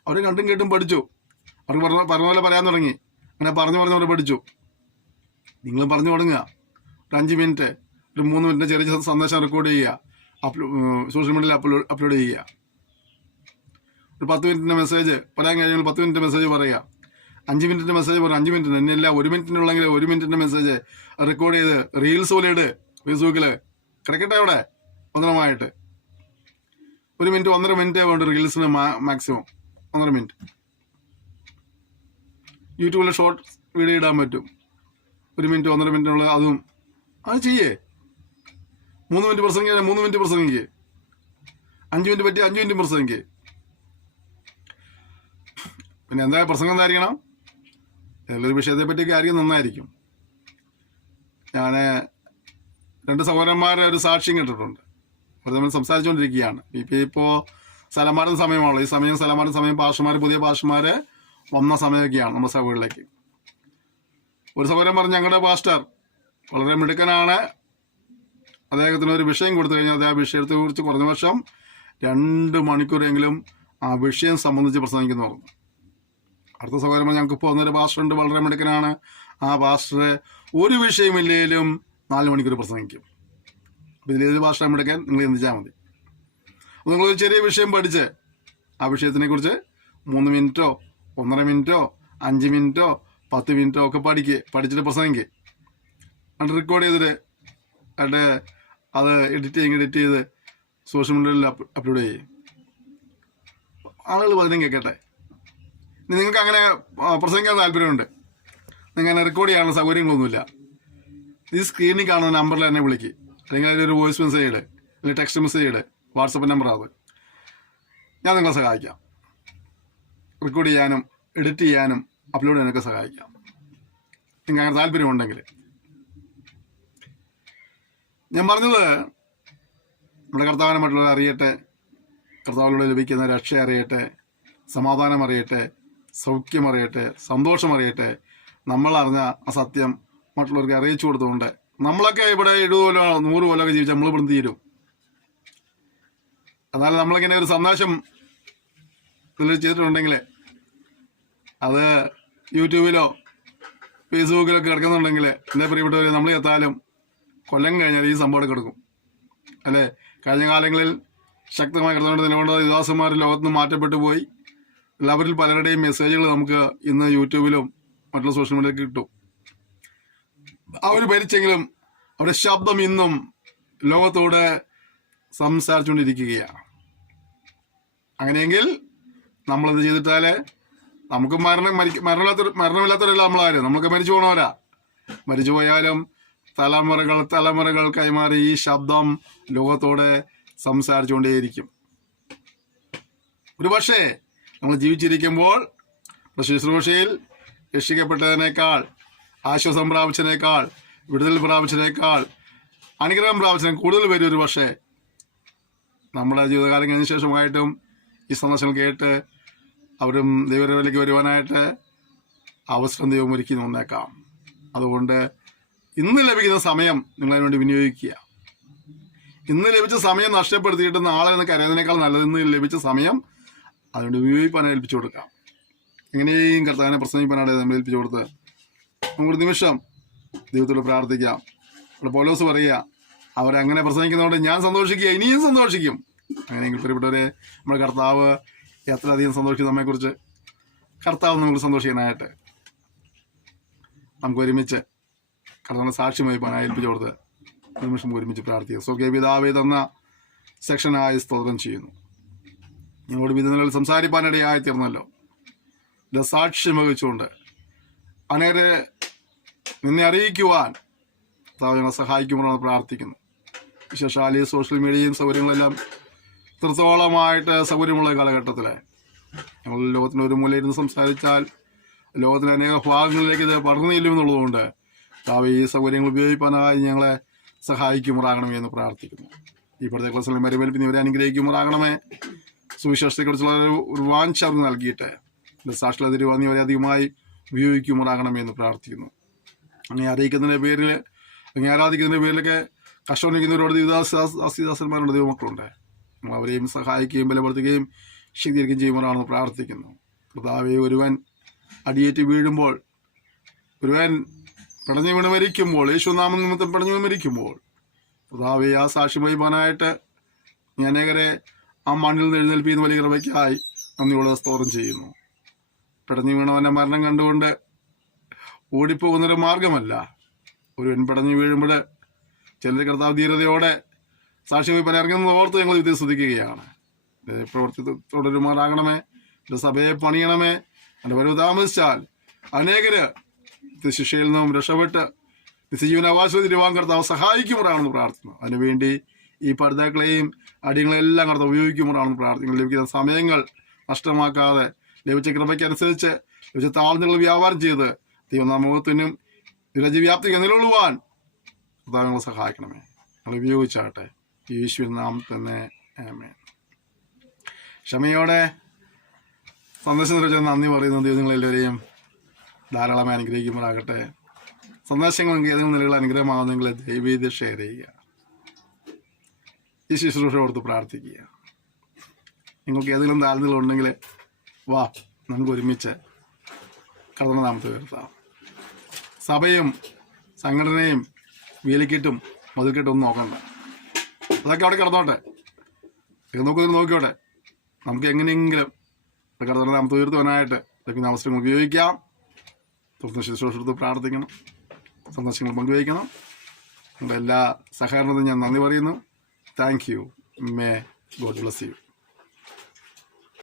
അവർ കണ്ടും കേട്ടും പഠിച്ചു. അവർക്ക് പറഞ്ഞ പോലെ പറയാൻ തുടങ്ങി. അങ്ങനെ അവർ പഠിച്ചു. നിങ്ങൾ പറഞ്ഞു തുടങ്ങുക. ഒരു 5 മിനിറ്റ്, ഒരു 3 മിനിറ്റ് ചെറിയ സന്ദേശം റെക്കോർഡ് ചെയ്യുക, സോഷ്യൽ മീഡിയയിൽ അപ്ലോഡ് ചെയ്യുക. ഒരു 10 മിനിറ്റിൻ്റെ മെസ്സേജ് പറയാൻ കഴിഞ്ഞാൽ 10 മിനിറ്റ് മെസ്സേജ് പറയുക. 5 മിനിറ്റിൻ്റെ മെസ്സേജ് പറയും. 5 മിനിറ്റിന് എന്നെയല്ല 1 മിനിറ്റിനുള്ളെങ്കിൽ 1 മിനിറ്റിൻ്റെ മെസ്സേജ് റെക്കോർഡ് ചെയ്ത് റീൽസ് പോലെ ഇട്. ഫേസ്ബുക്കിൽ കിടക്കട്ടെ അവിടെ ഭദ്രമായിട്ട്. 1 മിനിറ്റ് 1.5 മിനിറ്റേ വേണ്ട റീൽസിന് മാക്സിമം 1.5 മിനിറ്റ്. യൂട്യൂബിൽ ഷോർട്ട് വീഡിയോ ഇടാൻ പറ്റും. 1 മിനിറ്റ് 1.5 മിനിറ്റിനുള്ള അതും അത് ചെയ്യേ. 3 മിനിറ്റ് പ്രസംഗിക്കുക, 3 മിനിറ്റ് പ്രസംഗിക്കുക. 5 മിനിറ്റ് പറ്റി 5 മിനിറ്റ് പ്രസംഗിക്കുക. പിന്നെ എന്താ പ്രസംഗം എന്തായിരിക്കണം? ഏതൊരു വിഷയത്തെ പറ്റിയൊക്കെ ആയിരിക്കും നന്നായിരിക്കും. ഞാൻ 2 സഹോദരന്മാരെ ഒരു സാക്ഷ്യം കേട്ടിട്ടുണ്ട്. അവർ തമ്മിൽ സംസാരിച്ചുകൊണ്ടിരിക്കുകയാണ്. ഇപ്പോൾ സ്ഥലം മാറുന്ന സമയമാണല്ലോ. ഈ സമയം സ്ഥലം മാറുന്ന സമയം പാസ്റ്റർമാർ, പുതിയ പാസ്റ്റർമാർ വന്ന സമയമൊക്കെയാണ് നമ്മുടെ സഭകളിലേക്ക്. ഒരു സഹോദരൻ പറഞ്ഞു, ഞങ്ങളുടെ പാസ്റ്റർ വളരെ മിടുക്കനാണ്, അദ്ദേഹത്തിന് ഒരു വിഷയം കൊടുത്തു കഴിഞ്ഞാൽ അത് ആ വിഷയത്തെ കുറിച്ച് കുറഞ്ഞ വർഷം 2 മണിക്കൂറെങ്കിലും ആ വിഷയം സംബന്ധിച്ച് പ്രസംഗിക്കുന്നു പറഞ്ഞു. അടുത്ത സഹോദരൻ ഞങ്ങൾക്ക് ഇപ്പോൾ വന്നൊരു പാസ്റ്റർ ഉണ്ട്, വളരെ മിടുക്കനാണ്, ആ പാസ്റ്റർ ഒരു വിഷയമില്ലെങ്കിലും 4 മണിക്കൂർ പ്രസംഗിക്കും. അപ്പോൾ ഇതിലേത് പാസ്റ്റർ മിടുക്കൻ നിങ്ങൾ ചിന്തിച്ചാൽ മതി. അപ്പോൾ നിങ്ങളൊരു ചെറിയ വിഷയം പഠിച്ച് ആ വിഷയത്തിനെ കുറിച്ച് 3 മിനിറ്റോ 1.5 മിനിറ്റോ 5 മിനിറ്റോ 10 മിനിറ്റോ ഒക്കെ പഠിച്ചിട്ട് പ്രസംഗിക്കുക. എന്നിട്ട് റെക്കോർഡ് ചെയ്തിട്ട് എന്നിട്ട് അത് എഡിറ്റ് ചെയ്ത് സോഷ്യൽ മീഡിയയിൽ അപ്ലോഡ് ചെയ്യും. ആളുകൾ പതിനും കേൾക്കട്ടെ. നിങ്ങൾക്ക് അങ്ങനെ പ്രസംഗിക്കാൻ താല്പര്യമുണ്ട്, നിങ്ങൾ അങ്ങനെ റെക്കോർഡ് ചെയ്യാനുള്ള സൗകര്യങ്ങളൊന്നുമില്ല, ഈ സ്ക്രീനിൽ കാണുന്ന നമ്പറിൽ എന്നെ വിളിക്കുക, അല്ലെങ്കിൽ അതിലൊരു വോയിസ് മെസ്സേജ് ഇട്, അല്ലെങ്കിൽ ടെക്സ്റ്റ് മെസ്സേജ് ഇട്. വാട്സപ്പ് നമ്പറാണ്, ഞാൻ നിങ്ങളെ സഹായിക്കാം. റെക്കോർഡ് ചെയ്യാനും എഡിറ്റ് ചെയ്യാനും അപ്ലോഡ് ചെയ്യാനൊക്കെ സഹായിക്കാം, നിങ്ങൾക്ക് അങ്ങനെ താല്പര്യമുണ്ടെങ്കിൽ. ഞാൻ പറഞ്ഞത് നമ്മുടെ കർത്താവിനെ മറ്റുള്ളവർ അറിയട്ടെ, കർത്താവിലൂടെ ലഭിക്കുന്ന രക്ഷ അറിയട്ടെ, സമാധാനം അറിയട്ടെ, സൗഖ്യം അറിയട്ടെ, സന്തോഷം അറിയട്ടെ. നമ്മളറിഞ്ഞ ആ സത്യം മറ്റുള്ളവർക്ക് അറിയിച്ചു കൊടുത്തുകൊണ്ട് നമ്മളൊക്കെ ഇവിടെ 70 കൊല്ലോ 100 കൊല്ലമൊക്കെ ജീവിച്ചാൽ നമ്മൾ ഇവിടെ തീരും. എന്നാൽ നമ്മളിങ്ങനെ ഒരു സന്ദേശം ഇതിൽ ചെയ്തിട്ടുണ്ടെങ്കിൽ അത് യൂട്യൂബിലോ ഫേസ്ബുക്കിലോ കിടക്കുന്നുണ്ടെങ്കിൽ എൻ്റെ പ്രിയപ്പെട്ടവരെ, നമ്മൾ എത്താലും കൊല്ലം കഴിഞ്ഞാൽ ഈ സംഭവം കിടക്കും അല്ലേ. കഴിഞ്ഞ കാലങ്ങളിൽ ശക്തമായി കിടന്നുകൊണ്ട് നിലകൊണ്ട വിശ്വാസന്മാർ ലോകത്ത് നിന്ന് മാറ്റപ്പെട്ടു പോയി. എല്ലാവരിൽ പലരുടെയും മെസ്സേജുകൾ നമുക്ക് ഇന്ന് യൂട്യൂബിലും മറ്റുള്ള സോഷ്യൽ മീഡിയയിലൊക്കെ കിട്ടും. അവർ ഭരിച്ചെങ്കിലും അവരുടെ ശബ്ദം ഇന്നും ലോകത്തോട് സംസാരിച്ചുകൊണ്ടിരിക്കുകയാണ്. അങ്ങനെയെങ്കിൽ നമ്മളത് ചെയ്തിട്ടാൽ നമുക്ക് മരണമില്ലാത്തവരല്ല നമ്മളാരും, നമ്മളൊക്കെ മരിച്ചു പോകണവരാ. മരിച്ചു പോയാലും തലമുറകൾ കൈമാറി ഈ ശബ്ദം ലോകത്തോട് സംസാരിച്ചുകൊണ്ടേയിരിക്കും. ഒരു പക്ഷേ നമ്മൾ ജീവിച്ചിരിക്കുമ്പോൾ ശുശ്രൂഷയിൽ രക്ഷിക്കപ്പെട്ടതിനേക്കാൾ, ആശ്വാസം പ്രാപിച്ചതിനേക്കാൾ, വിടുതൽ പ്രാപിച്ചതിനേക്കാൾ, അനുഗ്രഹം പ്രാപിച്ചതിന് കൂടുതൽ പേര് ഒരു പക്ഷേ നമ്മുടെ ജീവിതകാലം കഴിഞ്ഞ ശേഷമായിട്ടും ഈ സന്ദേശങ്ങൾ കേട്ട് അവരും ദൈവത്തിലേക്ക് വരുവാനായിട്ട് അവസരം ദൈവം ഒരുക്കി വന്നേക്കാം. അതുകൊണ്ട് ഇന്ന് ലഭിക്കുന്ന സമയം നിങ്ങളതിനു വേണ്ടി വിനിയോഗിക്കുക. ഇന്ന് ലഭിച്ച സമയം നഷ്ടപ്പെടുത്തിയിട്ട് നാളെ എന്ന് കരയുന്നതിനേക്കാൾ നല്ലത് ഇന്ന് ലഭിച്ച സമയം അതുകൊണ്ട് ഉപയോഗിക്കാനായി ഏൽപ്പിച്ചു കൊടുക്കാം. എങ്ങനെയും കർത്താവിനെ പ്രസംഗിക്കാനായിട്ട് നമ്മൾ ഏൽപ്പിച്ചു കൊടുത്ത് നമുക്കൊരു നിമിഷം ദൈവത്തോട് പ്രാർത്ഥിക്കാം. അവിടെ പൗലോസ് പറയുക, അവരങ്ങനെ പ്രസംഗിക്കുന്നതുകൊണ്ട് ഞാൻ സന്തോഷിക്കുക, ഇനിയും സന്തോഷിക്കും. അങ്ങനെയെങ്കിൽ പ്രിയപ്പെട്ടവരെ, നമ്മുടെ കർത്താവ് എത്രയധികം സന്തോഷിക്കും നമ്മെക്കുറിച്ച്. കർത്താവ് നമുക്ക് സന്തോഷിക്കാനായിട്ട് നമുക്ക് ഒരുമിച്ച് കർത്താവിനെ സാക്ഷ്യമായി പോകാനായി ഏൽപ്പിച്ചു കൊടുത്ത് നിമിഷം ഒരുമിച്ച് പ്രാർത്ഥിക്കുക. സ്വകേ പിതാവേ തന്ന സെക്ഷനായി സ്തോത്രം ചെയ്യുന്നു. ഞങ്ങളോട് വിധ നിലയിൽ സംസാരിപ്പാനിടയായി തീർന്നല്ലോ. ഇത് സാക്ഷ്യം വഹിച്ചുകൊണ്ട് അനേരെ നിന്നെ അറിയിക്കുവാൻ ഞങ്ങളെ സഹായിക്കുമെന്ന് പ്രാർത്ഥിക്കുന്നു. വിശേഷാൽ ഈ സോഷ്യൽ മീഡിയയും സൗകര്യങ്ങളെല്ലാം ഇത്രത്തോളമായിട്ട് സൗകര്യമുള്ള കാലഘട്ടത്തിൽ ഞങ്ങൾ ലോകത്തിൻ്റെ ഒരു മൂലയിരുന്ന് സംസാരിച്ചാൽ ലോകത്തിൻ്റെ അനേക ഭാഗങ്ങളിലേക്ക് ഇത് പടർന്നു ചെല്ലുമെന്നുള്ളതുകൊണ്ട് ഈ സൗകര്യങ്ങൾ ഉപയോഗിക്കാനായി ഞങ്ങളെ സഹായിക്കുമാറാകണമേ എന്ന് പ്രാർത്ഥിക്കുന്നു. ഈ ഇപ്പോഴത്തെ ക്ലാസ്സിലെ മരുമേൽപ്പിന് ഇവരെ അനുഗ്രഹിക്കുമാറാകണമേ. സുവിശേഷത്തെക്കുറിച്ചുള്ള ഒരു വാഞ്ച നൽകിയിട്ട് സാക്ഷികളെ തരുവാൻ ഇവരെ അധികമായി ഉപയോഗിക്കുമാറാകണമേ എന്ന് പ്രാർത്ഥിക്കുന്നു. അങ്ങനെ അറിയിക്കുന്നതിൻ്റെ പേരിൽ, അങ്ങനെ ആരാധിക്കുന്നതിൻ്റെ പേരിലൊക്കെ കഷ്ടമനുഭവിക്കുന്നവരോട് ദൈവദാസന്മാരുടെ ദൈവമക്കളുണ്ട്. നമ്മൾ അവരെയും സഹായിക്കുകയും ബലപ്പെടുത്തുകയും ശക്തീകരിക്കുകയും ചെയ്യുമ്പോഴാണെന്ന് പ്രാർത്ഥിക്കുന്നു. കർത്താവേ, ഒരുവൻ അടിയേറ്റ് വീഴുമ്പോൾ, ഒരുവൻ പിടഞ്ഞു വീണ് മരിക്കുമ്പോൾ, യേശുനാമം നിമിത്തം പിടഞ്ഞു വീണ് മരിക്കുമ്പോൾ, കർത്താവേ, ആ സാക്ഷ്യം വഹിപ്പാനായിട്ട് അനേകരെ ആ മണ്ണിൽ നിന്ന് എഴുന്നേൽപ്പിക്കുന്ന വലിയ കൃപയ്ക്കായി നന്ദിയോടെ സ്തോത്രം ചെയ്യുന്നു. പിടഞ്ഞു വീണവൻ്റെ മരണം കണ്ടുകൊണ്ട് ഓടിപ്പോകുന്നൊരു മാർഗമല്ല. ഒരുവൻ പിടഞ്ഞു വീഴുമ്പോൾ ചിലർ കർത്താവ് ധീരതയോടെ സാക്ഷ്യം വഹിപ്പാൻ ഇറങ്ങുന്നത് ഓർത്ത് ഞങ്ങൾ ഇത് സ്തുതിക്കുകയാണ്. പ്രവർത്തി തുടരുമാറാകണമേ. എൻ്റെ സഭയെ പണിയണമേ. എൻ്റെ വരവ് താമസിച്ചാൽ അനേകര് ശിക്ഷയിൽ നിന്നും രക്ഷപ്പെട്ട് നിത്യജീവനാവാസ തിരുവാൻ കർത്താവ് സഹായിക്കുമ്പോഴാണെന്ന് പ്രാർത്ഥിക്കുന്നു. അതിനുവേണ്ടി ഈ പഠിതാക്കളെയും അടിയങ്ങളെല്ലാം കർത്താവ് ഉപയോഗിക്കുമ്പോഴാണെന്ന് പ്രാർത്ഥിക്കുന്നു. ലഭിക്കുന്ന സമയങ്ങൾ നഷ്ടമാക്കാതെ ലഭിച്ച കൃപയ്ക്കനുസരിച്ച് ലഭിച്ച താഴ്ന്നുകൾ വ്യാപാരം ചെയ്ത് ദൈവനാമത്തിനും രാജ്യവ്യാപ്തിക്ക് നിലകൊള്ളുവാൻ കർത്താവ് ഞങ്ങളെ സഹായിക്കണമേ. ഞങ്ങൾ ഉപയോഗിച്ചാട്ടെ. യേശുവിൻ നാമത്തിൽ തന്നെ ആമേൻ. ക്ഷമയോടെ സന്ദേശം നിർവഹിച്ച നന്ദി പറയുന്ന ദൈവങ്ങളെല്ലാവരെയും ധാരാളമായി അനുഗ്രഹിക്കുമ്പോഴാകട്ടെ. സന്ദേശങ്ങൾ നിങ്ങൾക്ക് ഏതെങ്കിലും നിലകൾ അനുഗ്രഹമാകുന്നെങ്കിൽ ദയവേത് ഷെയർ ചെയ്യുക. ഈ ശുശ്രൂഷ കൊടുത്ത് പ്രാർത്ഥിക്കുക. നിങ്ങൾക്ക് ഏതെങ്കിലും താല്പര്യങ്ങളുണ്ടെങ്കിൽ വാ, നമുക്ക് ഒരുമിച്ച് കർത്താവിന്റെ നാമത്തെ ഉയർത്താം. സഭയും സംഘടനയും വേലിക്കെട്ടും മതിൽക്കെട്ടും ഒന്നും നോക്കണ്ട. അതൊക്കെ അവിടെ കിടന്നോട്ടെ, നോക്കിയോട്ടെ. നമുക്ക് എങ്ങനെയെങ്കിലും കർത്താവിന്റെ നാമത്തെ ഉയർത്തുവാനായിട്ട് ലഭിക്കുന്ന അവസരം ഉപയോഗിക്കാം. തുറന്ന് ശുശ്രൂഷ എടുത്ത് പ്രാർത്ഥിക്കണം, സന്ദേശങ്ങൾ പങ്കുവയ്ക്കണം. നിങ്ങളുടെ എല്ലാ സഹകരണത്തിനും ഞാൻ നന്ദി പറയുന്നു. Thank you. May God bless you.